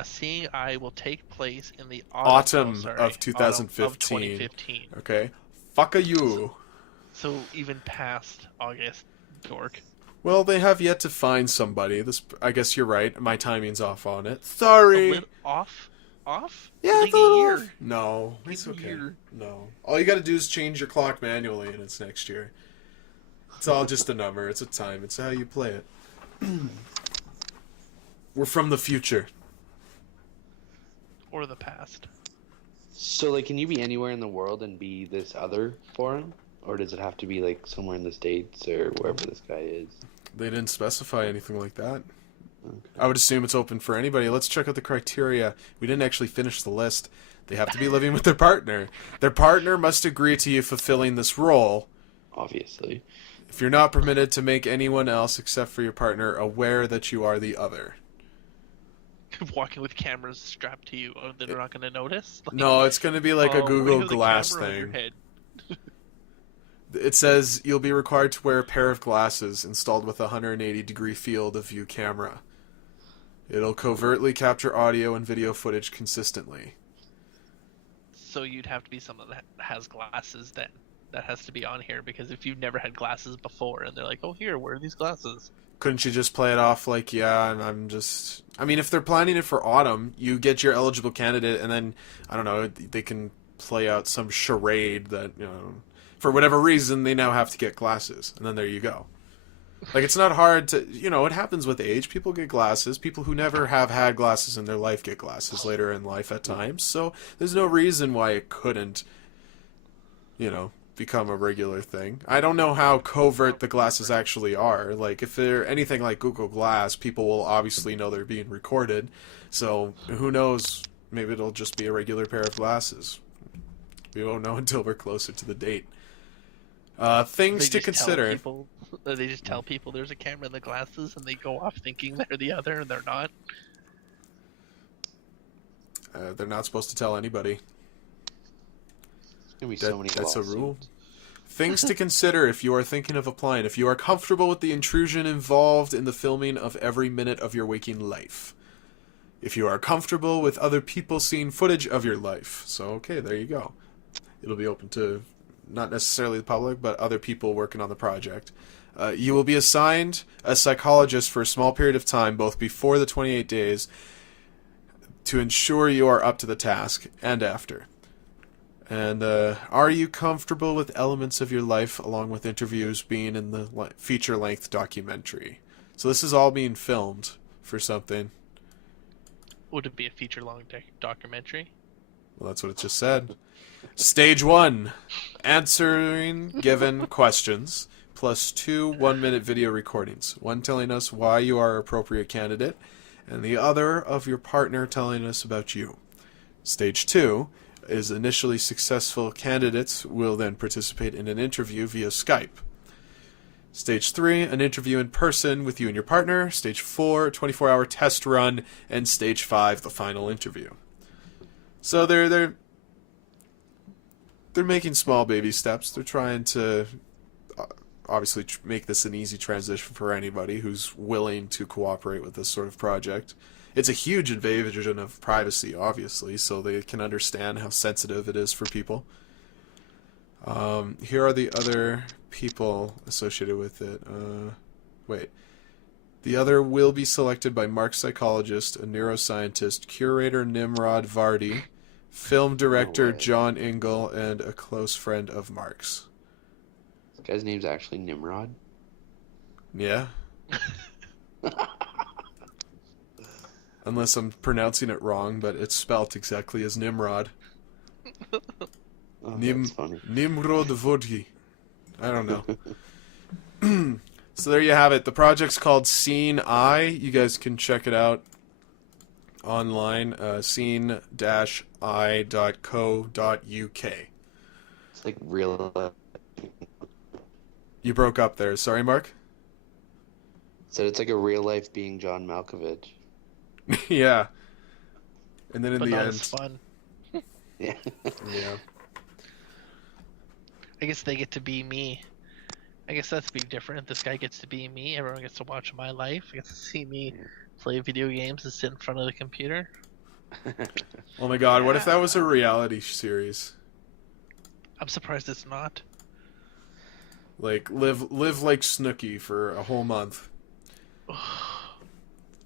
Seeing Eye will take place in the Autumn sorry, of 2015. of 2015. Okay. Fuck you. So even past August, dork. Well, they have yet to find somebody. This, I guess you're right. My timing's off on it. A Sorry. little off? Yeah, like it's a little year. off. No, it's Like a okay. year. No. All you gotta do is change your clock manually, and it's next year. It's all just a number. It's a time. It's how you play it. We're from the future. Or the past. So, like, can you be anywhere in the world and be this other foreign? Or does it have to be, like, somewhere in the States or wherever this guy is? They didn't specify anything like that. Okay. I would assume it's open for anybody. Let's check out the criteria. We didn't actually finish the list. They have to be living with their partner. Their partner must agree to you fulfilling this role. Obviously. If you're not permitted to make anyone else except for your partner aware that you are the other. Walking with cameras strapped to you, they're not going to notice? Like, No, it's going to be like a we Google have the Glass camera on your thing. head. It says you'll be required to wear a pair of glasses installed with a 180-degree field of view camera. It'll covertly capture audio and video footage consistently. So you'd have to be someone that has glasses then. That has to be on here, because if you've never had glasses before and they're like, oh, here, wear these glasses. Couldn't you just play it off like, yeah, I'm just... I mean, if they're planning it for autumn, you get your eligible candidate, and then, I don't know, they can play out some charade that, you know, for whatever reason, they now have to get glasses, and then there you go. Like, it's not hard to... You know, it happens with age. People get glasses. People who never have had glasses in their life get glasses later in life at times, so there's no reason why it couldn't, you know, become a regular thing. I don't know how covert the glasses actually are. Like, if they're anything like Google Glass, people will obviously know they're being recorded. So, who knows? Maybe it'll just be a regular pair of glasses. We won't know until we're closer to the date. Things to consider. They just tell people there's a camera in the glasses, and they go off thinking they're the other, and they're not. They're not supposed to tell anybody. There's going to be so many That's a lawsuits. rule. Things to consider if you are thinking of applying. If you are comfortable with the intrusion involved in the filming of every minute of your waking life. If you are comfortable with other people seeing footage of your life. So, okay, there you go. It'll be open to not necessarily the public, but other people working on the project. You will be assigned a psychologist for a small period of time, both before the 28 days, to ensure you are up to the task, and after. And are you comfortable with elements of your life, along with interviews, being in the feature-length documentary? So this is all being filmed for something. Would it be a feature-long documentary? Well, that's what it just said. Stage 1. Answering given questions, plus 2 one-minute video recordings. One telling us why you are an appropriate candidate, and the other of your partner telling us about you. Stage 2 is initially successful candidates will then participate in an interview via Skype. Stage 3, an interview in person with you and your partner. Stage 4, 24-hour test run. And Stage 5, the final interview. So they're making small baby steps. They're trying to obviously make this an easy transition for anybody who's willing to cooperate with this sort of project. It's a huge invasion of privacy, obviously, so they can understand how sensitive it is for people. Here are the other people associated with it. Wait. The other will be selected by Mark's psychologist, a neuroscientist, curator Nimrod Vardy, film director way. John Ingle, and a close friend of Mark's. This guy's name's actually Nimrod. Yeah? Unless I'm pronouncing it wrong, but it's spelt exactly as Nimrod. Oh, that's funny. Nimrod Vodki. I don't know. So there you have it. The project's called Seeing Eye. You guys can check it out online. Seeing-eye.co.uk. It's like real. You broke up there. Sorry, Mark? Said it's like a real life being John Malkovich. Yeah. And then in But the not end... as fun. Yeah. Yeah. I guess they get to be me. I guess that's be different. This guy gets to be me. Everyone gets to watch my life. Gets to see me play video games and sit in front of the computer. Oh my god, what if that was a reality series? I'm surprised it's not. Like, live like Snooki for a whole month.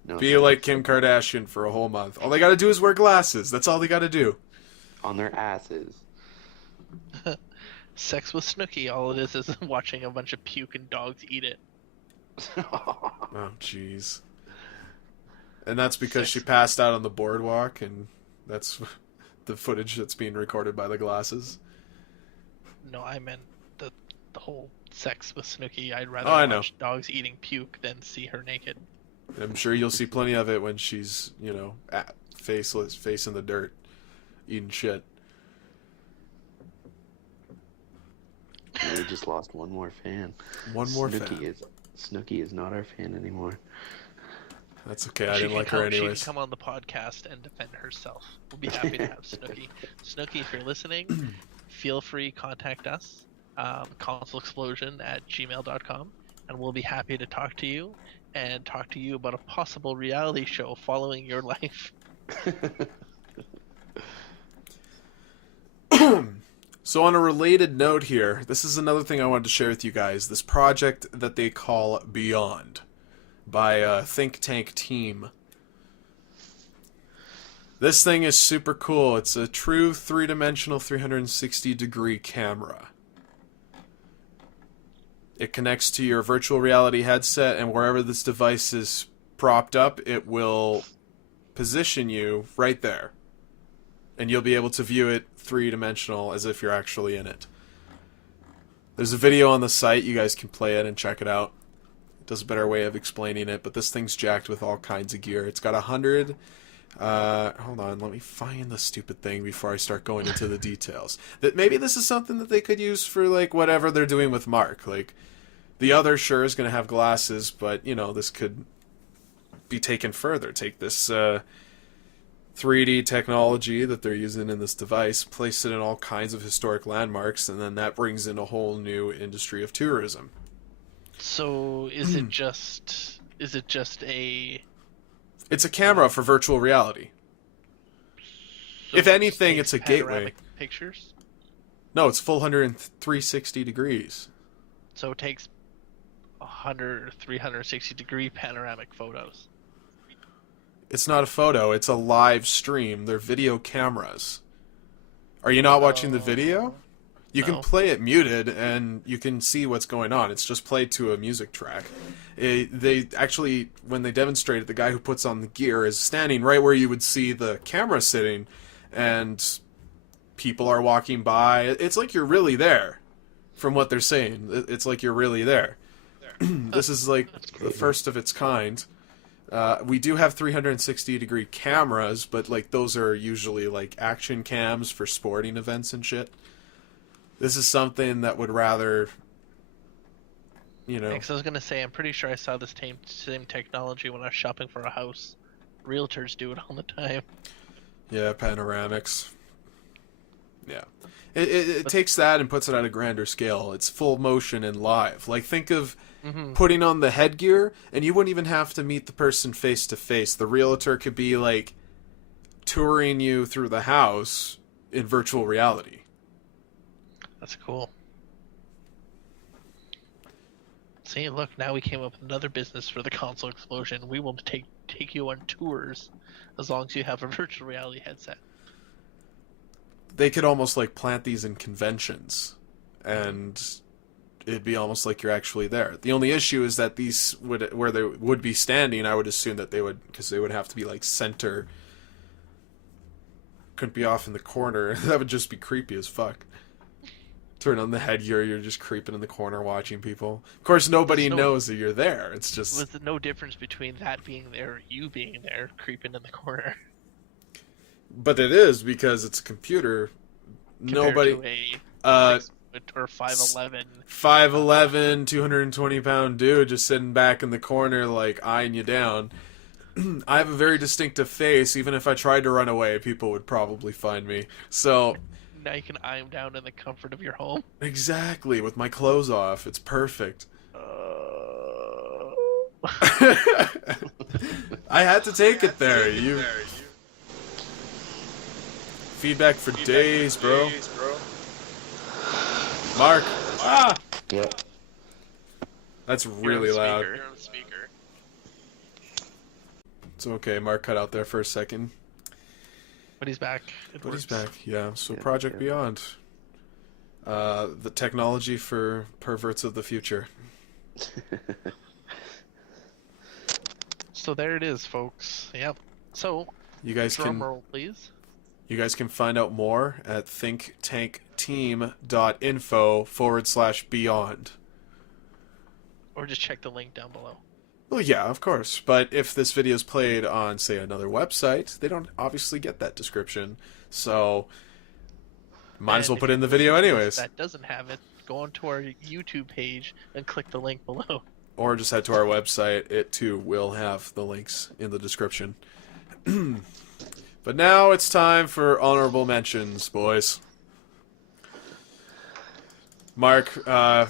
No, Be like Kim Kardashian for a whole month. All they gotta do is wear glasses. That's all they gotta do. on their asses. Sex with Snooki, all it is watching a bunch of puke and dogs eat it. Oh, jeez. And that's because Sex- she passed out on the boardwalk, and that's the footage that's being recorded by the glasses. No, I meant the whole sex with Snooki. I'd rather Oh, I know. watch dogs eating puke than see her naked. I'm sure you'll see plenty of it when she's, faceless, face in the dirt, eating shit. We just lost one more fan. One more Snooki fan. Snooki is not our fan anymore. That's okay, I She didn't can like her come- She anyways. can come on the podcast and defend herself. We'll be happy to have Snooki. Snooki, if you're listening, feel free contact us, consoleexplosion@gmail.com, and we'll be happy to talk to you and talk to you about a possible reality show following your life. So on a related note here, this is another thing I wanted to share with you guys. This project that they call Beyond by a think tank team. This thing is super cool. It's a true three-dimensional 360-degree camera. It connects to your virtual reality headset, and wherever this device is propped up, it will position you right there. And you'll be able to view it three-dimensional as if you're actually in it. There's a video on the site. You guys can play it and check it out. It does a better way of explaining it, but this thing's jacked with all kinds of gear. It's got 100... hold on, let me find the stupid thing before I start going into the details. That maybe this is something that they could use for, like, whatever they're doing with Mark. Like, the other sure is going to have glasses, but, this could be taken further. Take this, 3D technology that they're using in this device, place it in all kinds of historic landmarks, and then that brings in a whole new industry of tourism. So is it just a It's a camera for virtual reality. so If it anything, takes it's a gateway. panoramic pictures? No, it's full 360 degrees. So it takes 360 degree panoramic photos. It's not a photo, it's a live stream. They're video cameras. Are you not watching the video? You can No. play it muted and you can see what's going on. It's just played to a music track. They actually, when they demonstrated, the guy who puts on the gear is standing right where you would see the camera sitting, and people are walking by. It's like you're really there, from what they're saying. It's like you're really there. This is like the first of its kind. We do have 360-degree cameras, but like those are usually like action cams for sporting events and shit. This is something that would rather, Because I was gonna say, I'm pretty sure I saw this same technology when I was shopping for a house. Realtors do it all the time. yeah, panoramics. Yeah. It takes that and puts it at a grander scale. It's full motion and live. Like, think of putting on the headgear, and you wouldn't even have to meet the person face to face. The realtor could be, like, touring you through the house in virtual reality. That's cool. See, look, now we came up with another business for the console explosion. We will take you on tours as long as you have a virtual reality headset. They could almost, like, plant these in conventions, and it'd be almost like you're actually there. The only issue is that these where they would be standing, I would assume that they would, because they would have to be, like, center. Couldn't be off in the corner. That would just be creepy as fuck. Turn on the headgear, you're just creeping in the corner watching people. Of course, nobody There's no- knows that you're there. It's just... With no difference between that being there or you being there, creeping in the corner. But it is, because it's a computer. Compared Nobody... to a Uh, 6 or 5'11". 5'11", 220-pound dude just sitting back in the corner, like, eyeing you down. I have a very distinctive face. Even if I tried to run away, people would probably find me. So... Now you can eye him down in the comfort of your home. Exactly, with my clothes off. It's perfect. I had to take it there. You feedback for days, bro. Mark. Ah, Yep. that's You're on really the loud. speaker. You're on the speaker. It's okay. Mark cut out there for a second, But he's back. It but he's works. back. Yeah. So Yeah, Project yeah. Beyond, the technology for perverts of the future. So there it is, folks. Yep. So, You guys drum can roll, please. You guys can find out more at thinktankteam.info/beyond. Or just check the link down below. Well, yeah, of course. But if this video is played on, say, another website, they don't obviously get that description. So, might as well And put if in the you're video listening to anyways. this That doesn't have it. Go onto our YouTube page and click the link below. Or just head to our website. It, too, will have the links in the description. But now it's time for honorable mentions, boys. Mark, for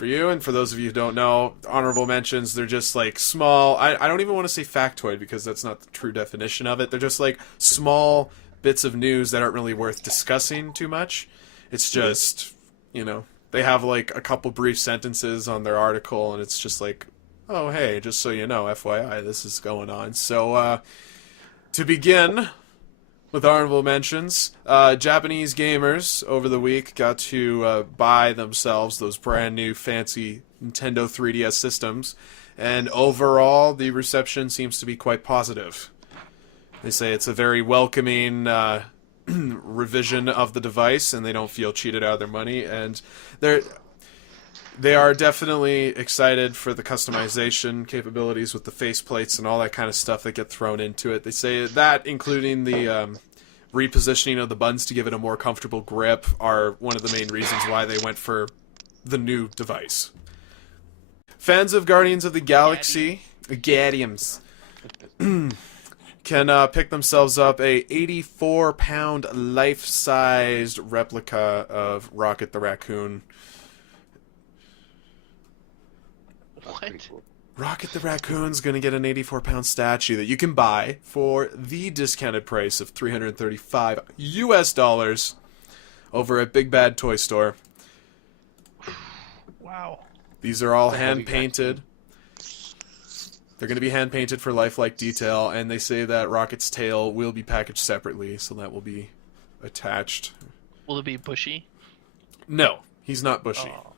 you and for those of you who don't know, honorable mentions, they're just like small, I don't even want to say factoid because that's not the true definition of it. They're just like small bits of news that aren't really worth discussing too much. It's just, they have like a couple brief sentences on their article and it's just like, oh, hey, just so you know, FYI, this is going on. So, to begin with honorable mentions, Japanese gamers over the week got to buy themselves those brand new fancy Nintendo 3DS systems, and overall the reception seems to be quite positive. They say it's a very welcoming revision of the device, and they don't feel cheated out of their money, and they are definitely excited for the customization capabilities with the faceplates and all that kind of stuff that get thrown into it. They say that, including the repositioning of the buttons to give it a more comfortable grip, are one of the main reasons why they went for the new device. Fans of Guardians of the Galaxy, Gadiums, can pick themselves up a 84-pound life-sized replica of Rocket the Raccoon. That's pretty What? cool. Rocket the Raccoon's going to get an 84-pound statue that you can buy for the discounted price of $335 US over at Big Bad Toy Store. Wow. These are all The heavy hand-painted. They're going to be hand-painted for lifelike detail, and they say that Rocket's tail will be packaged separately, so that will be attached. Will it be bushy? No, he's not bushy. Aw.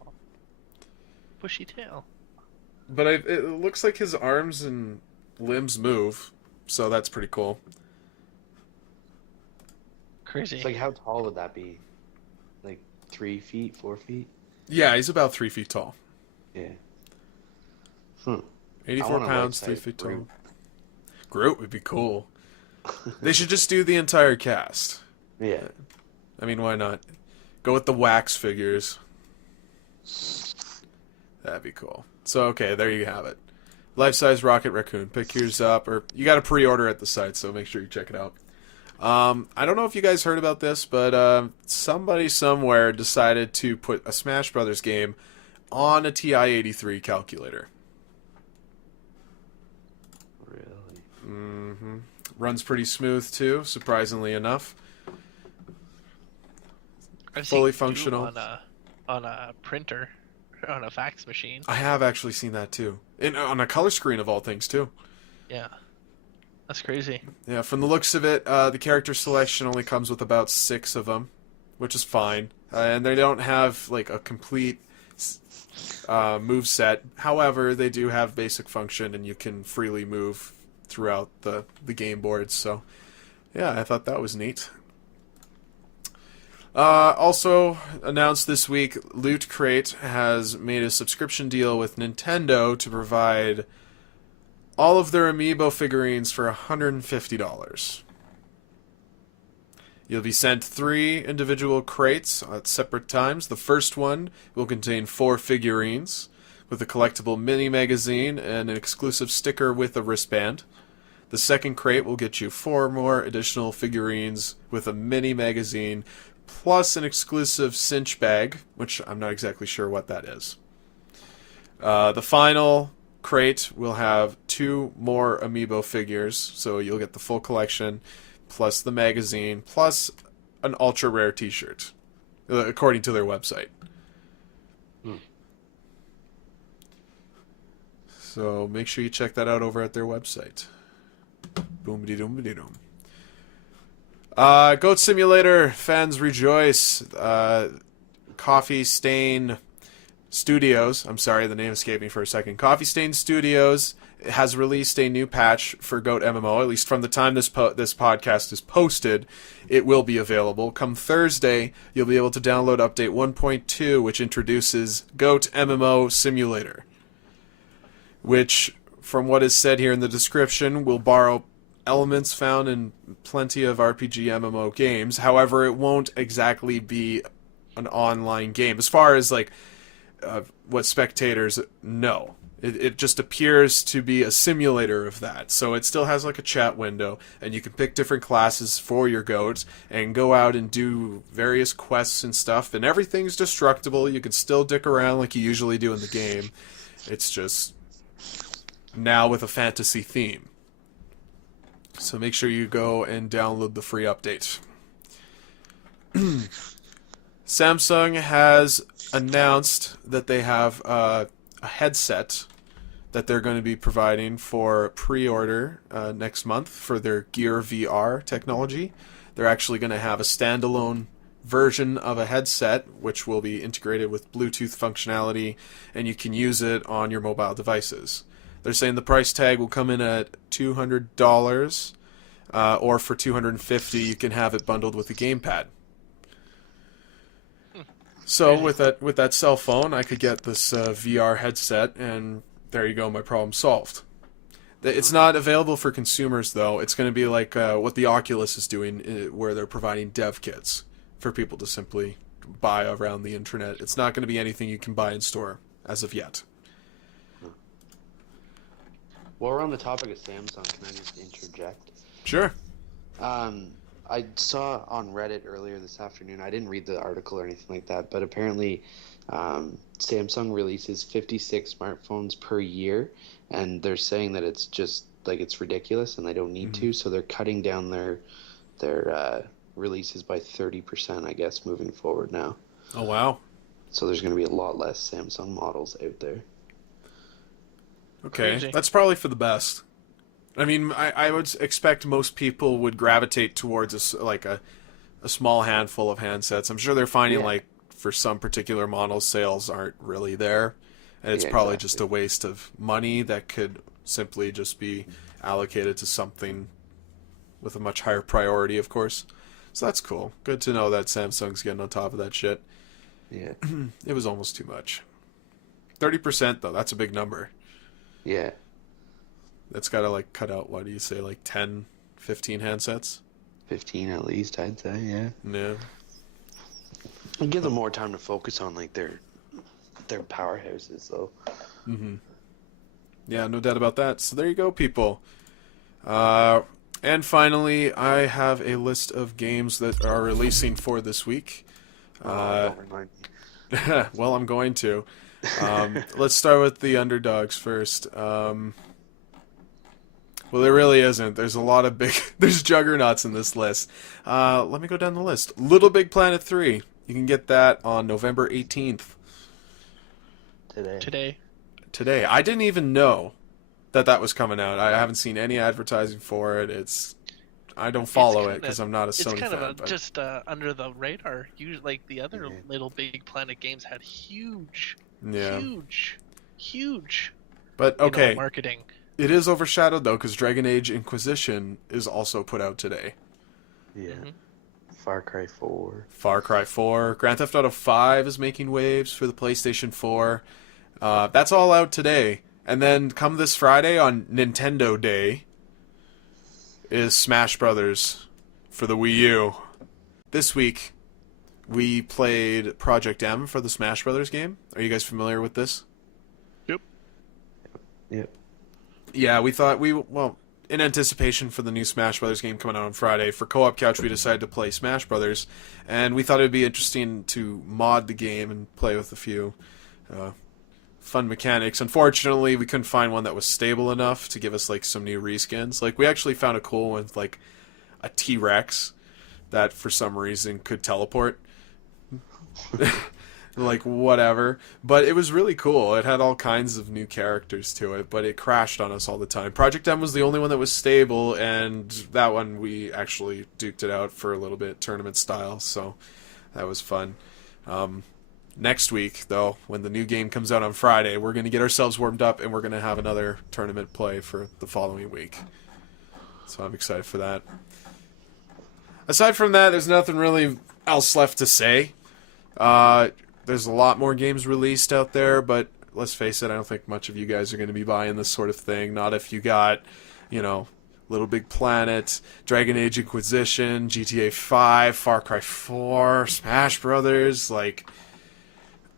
Bushy tail. But it looks like his arms and limbs move, so that's pretty cool. Crazy. It's like, how tall would that be? Like 3 feet, 4 feet? Yeah, he's about 3 feet tall. Yeah. Hmm. 84 I want a pounds, 3 life-size feet tall. Groot. Groot would be cool. They should just do the entire cast. Yeah. I mean, why not? Go with the wax figures. That'd be cool. So, okay, there you have it. Life-size Rocket Raccoon. Pick yours up, or you got to pre-order at the site, so make sure you check it out. I don't know if you guys heard about this, but somebody somewhere decided to put a Smash Brothers game on a TI-83 calculator. Really? Mm-hmm. Runs pretty smooth, too, surprisingly enough. I've fully seen functional. Doom on a printer, on a fax machine. I have actually seen that, too. On a color screen, of all things, too. Yeah. That's crazy. Yeah, from the looks of it, the character selection only comes with about 6 of them, which is fine. And they don't have, like, a complete move set. However, they do have basic function, and you can freely move throughout the game boards. So, yeah, I thought that was neat. Also announced this week, Loot Crate has made a subscription deal with Nintendo to provide all of their Amiibo figurines for $150. You'll be sent 3 individual crates at separate times. The first one will contain 4 figurines with a collectible mini magazine and an exclusive sticker with a wristband. The second crate will get you 4 more additional figurines with a mini magazine plus an exclusive cinch bag, which I'm not exactly sure what that is. The final crate will have 2 more amiibo figures, so you'll get the full collection, plus the magazine, plus an ultra rare T-shirt, according to their website. So make sure you check that out over at their website. Boom-a-dee-doom-a-dee-doom. Goat Simulator fans rejoice. Coffee Stain Studios, I'm sorry, the name escaped me for a second. Coffee Stain Studios has released a new patch for Goat MMO. At least from the time this podcast is posted, it will be available. Come Thursday, you'll be able to download update 1.2, which introduces Goat MMO Simulator, which, from what is said here in the description, will borrow elements found in plenty of RPG MMO games. However, it won't exactly be an online game as far as like what spectators know. It just appears to be a simulator of that. So it still has like a chat window, and you can pick different classes for your goat and go out and do various quests and stuff, and everything's destructible. You can still dick around like you usually do in the game. It's just now with a fantasy theme. So make sure you go and download the free update. Samsung has announced that they have a headset that they're going to be providing for pre-order next month for their Gear VR technology. They're actually going to have a standalone version of a headset which will be integrated with Bluetooth functionality, and you can use it on your mobile devices. They're saying the price tag will come in at $200, or for $250 you can have it bundled with a gamepad. So with that cell phone, I could get this VR headset, and there you go, my problem solved. It's not available for consumers, though. It's going to be like what the Oculus is doing, where they're providing dev kits for people to simply buy around the internet. It's not going to be anything you can buy in store as of yet. While we're on the topic of Samsung, can I just interject? Sure. I saw on Reddit earlier this afternoon, I didn't read the article or anything like that, but apparently Samsung releases 56 smartphones per year, and they're saying that it's just, like, it's ridiculous and they don't need to, so they're cutting down their releases by 30%, I guess, moving forward now. Oh, wow. So there's going to be a lot less Samsung models out there. Okay, Crazy. that's probably for the best. I mean, I would expect most people would gravitate towards a small handful of handsets. I'm sure they're finding, like, for some particular models, sales aren't really there. And it's probably just a waste of money that could simply just be allocated to something with a much higher priority, of course. So that's cool. Good to know that Samsung's getting on top of that shit. Yeah. It was almost too much. 30%, though, that's a big number. Yeah. That's got to, like, cut out, what do you say, like 10, 15 handsets? 15 at least, I'd say, yeah. Yeah. And give them more time to focus on, like, their powerhouses, though. Mm-hmm. Yeah, no doubt about that. So there you go, people. And finally, I have a list of games that are releasing for this week. Don't remind me. Well, I'm going to. Let's start with the underdogs first. Well, there really isn't. There's a lot of there's juggernauts in this list. Let me go down the list. Little Big Planet 3. You can get that on November 18th. Today. I didn't even know that was coming out. I haven't seen any advertising for it. I don't follow it because I'm not a Sony fan. It's kind of but... just under the radar. Usually, like the other Little Big Planet games had huge But okay, marketing. It is overshadowed though because Dragon Age Inquisition is also put out today. Yeah. Mm-hmm. Far Cry 4. Far Cry 4. Grand Theft Auto 5 is making waves for the PlayStation 4. That's all out today. And then come this Friday on Nintendo Day is Smash Brothers for the Wii U. This week we played Project M for the Smash Brothers game. Are you guys familiar with this? Yep. Yeah, we thought in anticipation for the new Smash Brothers game coming out on Friday, for Co-op Couch we decided to play Smash Brothers, and we thought it would be interesting to mod the game and play with a few fun mechanics. Unfortunately, we couldn't find one that was stable enough to give us like some new reskins. Like we actually found a cool one with like a T-Rex that for some reason could teleport. Like whatever, but it was really cool. It had all kinds of new characters to it, but it crashed on us all the time. Project M was the only one that was stable, and that one we actually duked it out for a little bit, tournament style, so that was fun. Next week, though, when the new game comes out on Friday, we're going to get ourselves warmed up, and we're going to have another tournament play for the following week. So I'm excited for that. Aside from that, there's nothing really else left to say. There's a lot more games released out there, but let's face it, I don't think much of you guys are going to be buying this sort of thing. Not if you got, you know, Little Big Planet, Dragon Age Inquisition, GTA 5, Far Cry 4, Smash Brothers. Like,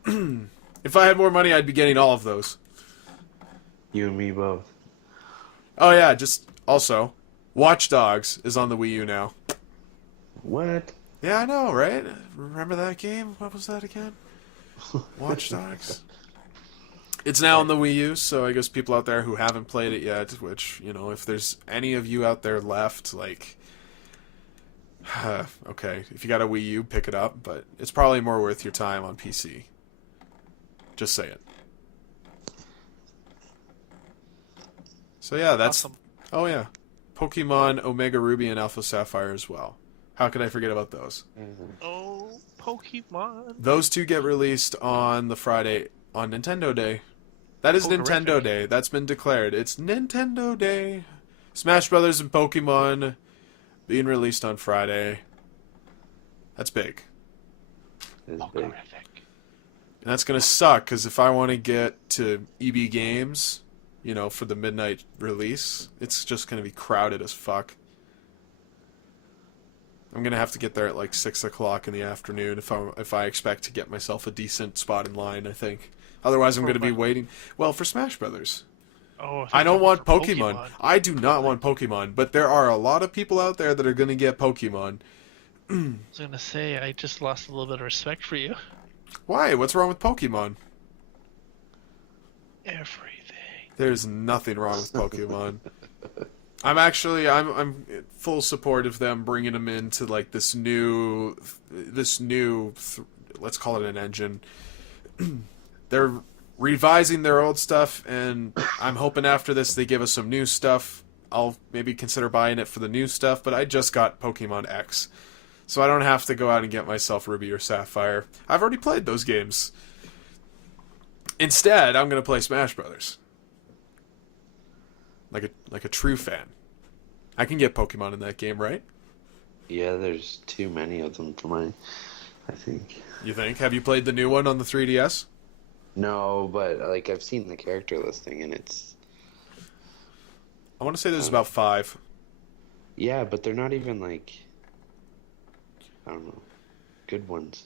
if I had more money, I'd be getting all of those. You and me both. Oh yeah, just also, Watch Dogs is on the Wii U now. What? Yeah, I know, right? Remember that game? What was that again? Watch Dogs. It's now on the Wii U, so I guess people out there who haven't played it yet, which, you know, if there's any of you out there left, like, okay, if you got a Wii U, pick it up, but it's probably more worth your time on PC. Just say it. So yeah, that's... Awesome. Oh yeah. Pokemon Omega Ruby and Alpha Sapphire as well. How could I forget about those? Oh, Pokemon. Those two get released on the Friday on Nintendo Day. That is Nintendo Pokerific. Day. That's been declared. It's Nintendo Day. Smash Brothers and Pokemon being released on Friday. That's big. It's big. Pokerific. And that's going to suck, because if I want to get to EB Games, you know, for the midnight release, it's just going to be crowded as fuck. I'm going to have to get there at like 6 o'clock in the afternoon if I expect to get myself a decent spot in line, I think. Otherwise, I'm going to be waiting. Well, for Smash Brothers. Oh, I don't want for Pokemon. I do not want Pokemon, but there are a lot of people out there that are going to get Pokemon. I was gonna say I just lost a little bit of respect for you. Why? What's wrong with Pokemon? Everything. There's nothing wrong with Pokemon. I'm full support of them bringing them into like this new let's call it an engine. They're revising their old stuff, and I'm hoping after this they give us some new stuff. I'll maybe consider buying it for the new stuff, but I just got Pokemon X, so I don't have to go out and get myself Ruby or Sapphire. I've already played those games. Instead, I'm going to play Smash Brothers. Like a true fan. I can get Pokemon in that game, right? Yeah, there's too many of them for mine, I think. You think? Have you played the new one on the 3DS? No, but like I've seen the character listing and it's... I want to say there's about 5. Yeah, but they're not even like... I don't know. Good ones.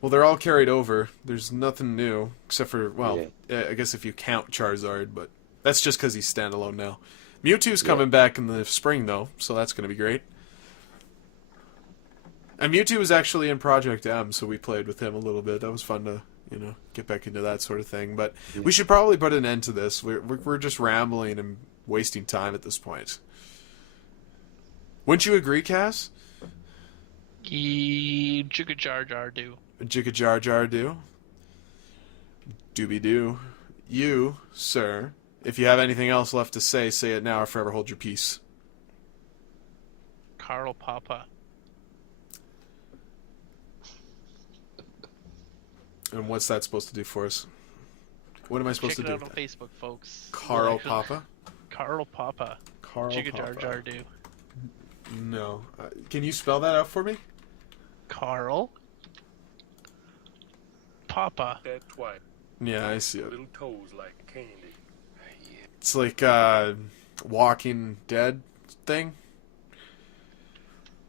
Well, they're all carried over. There's nothing new, except for, well, Yeah. I guess if you count Charizard, but that's just because he's standalone now. Mewtwo's coming back in the spring, though, so that's going to be great. And Mewtwo was actually in Project M, so we played with him a little bit. That was fun to, you know, get back into that sort of thing. But we should probably put an end to this. We're just rambling and wasting time at this point. Wouldn't you agree, Cass? Jigga Jar Jar do. Jigga Jar Jar do? Doobie doo. You, sir, if you have anything else left to say it now or forever hold your peace. Carl Papa. And what's that supposed to do for us? What am I supposed Check to it do? out on Facebook, folks. Carl Actually- Papa? Carl Papa. Carl Jigga Jar Papa. Jar do. No. Can you spell that out for me? Carl Papa. That twice. Yeah, I see it. Little toes like candy. It's like Walking Dead thing.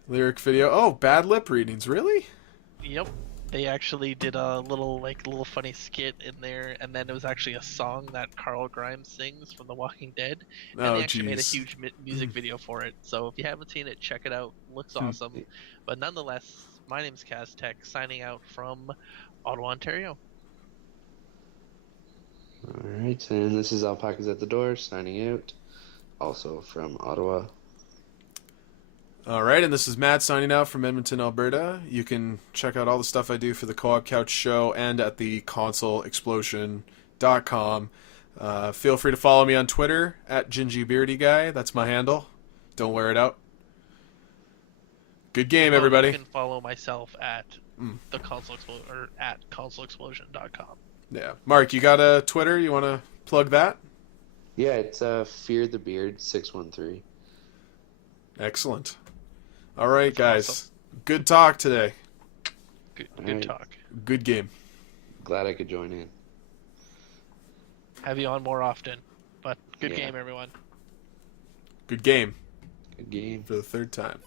Lyric video. Oh, bad lip readings. Really? Yep. They actually did a little funny skit in there, and then it was actually a song that Carl Grimes sings from The Walking Dead, and Oh, they actually made a jeez. huge music video for it. So if you haven't seen it, check it out. Looks awesome. But nonetheless, my name's Kaz Tech, signing out from Ottawa, Ontario. All right, and this is Alpacas at the Door signing out. Also from Ottawa. All right, and this is Matt signing out from Edmonton, Alberta. You can check out all the stuff I do for the Co-op Couch Show and at the ConsoleExplosion.com. Feel free to follow me on Twitter at GingyBeardyGuy. That's my handle. Don't wear it out. Good game, everybody. You can follow myself at the console or at consoleexplosion.com. Yeah, Mark, you got a Twitter? You want to plug that? Yeah, it's Fear the Beard 613. Excellent. All right, guys. awesome. Good talk today. Good Alright. talk. Good game. Glad I could join in. Have you on more often. But good Yeah. game, everyone. Good game Good game. for the third time.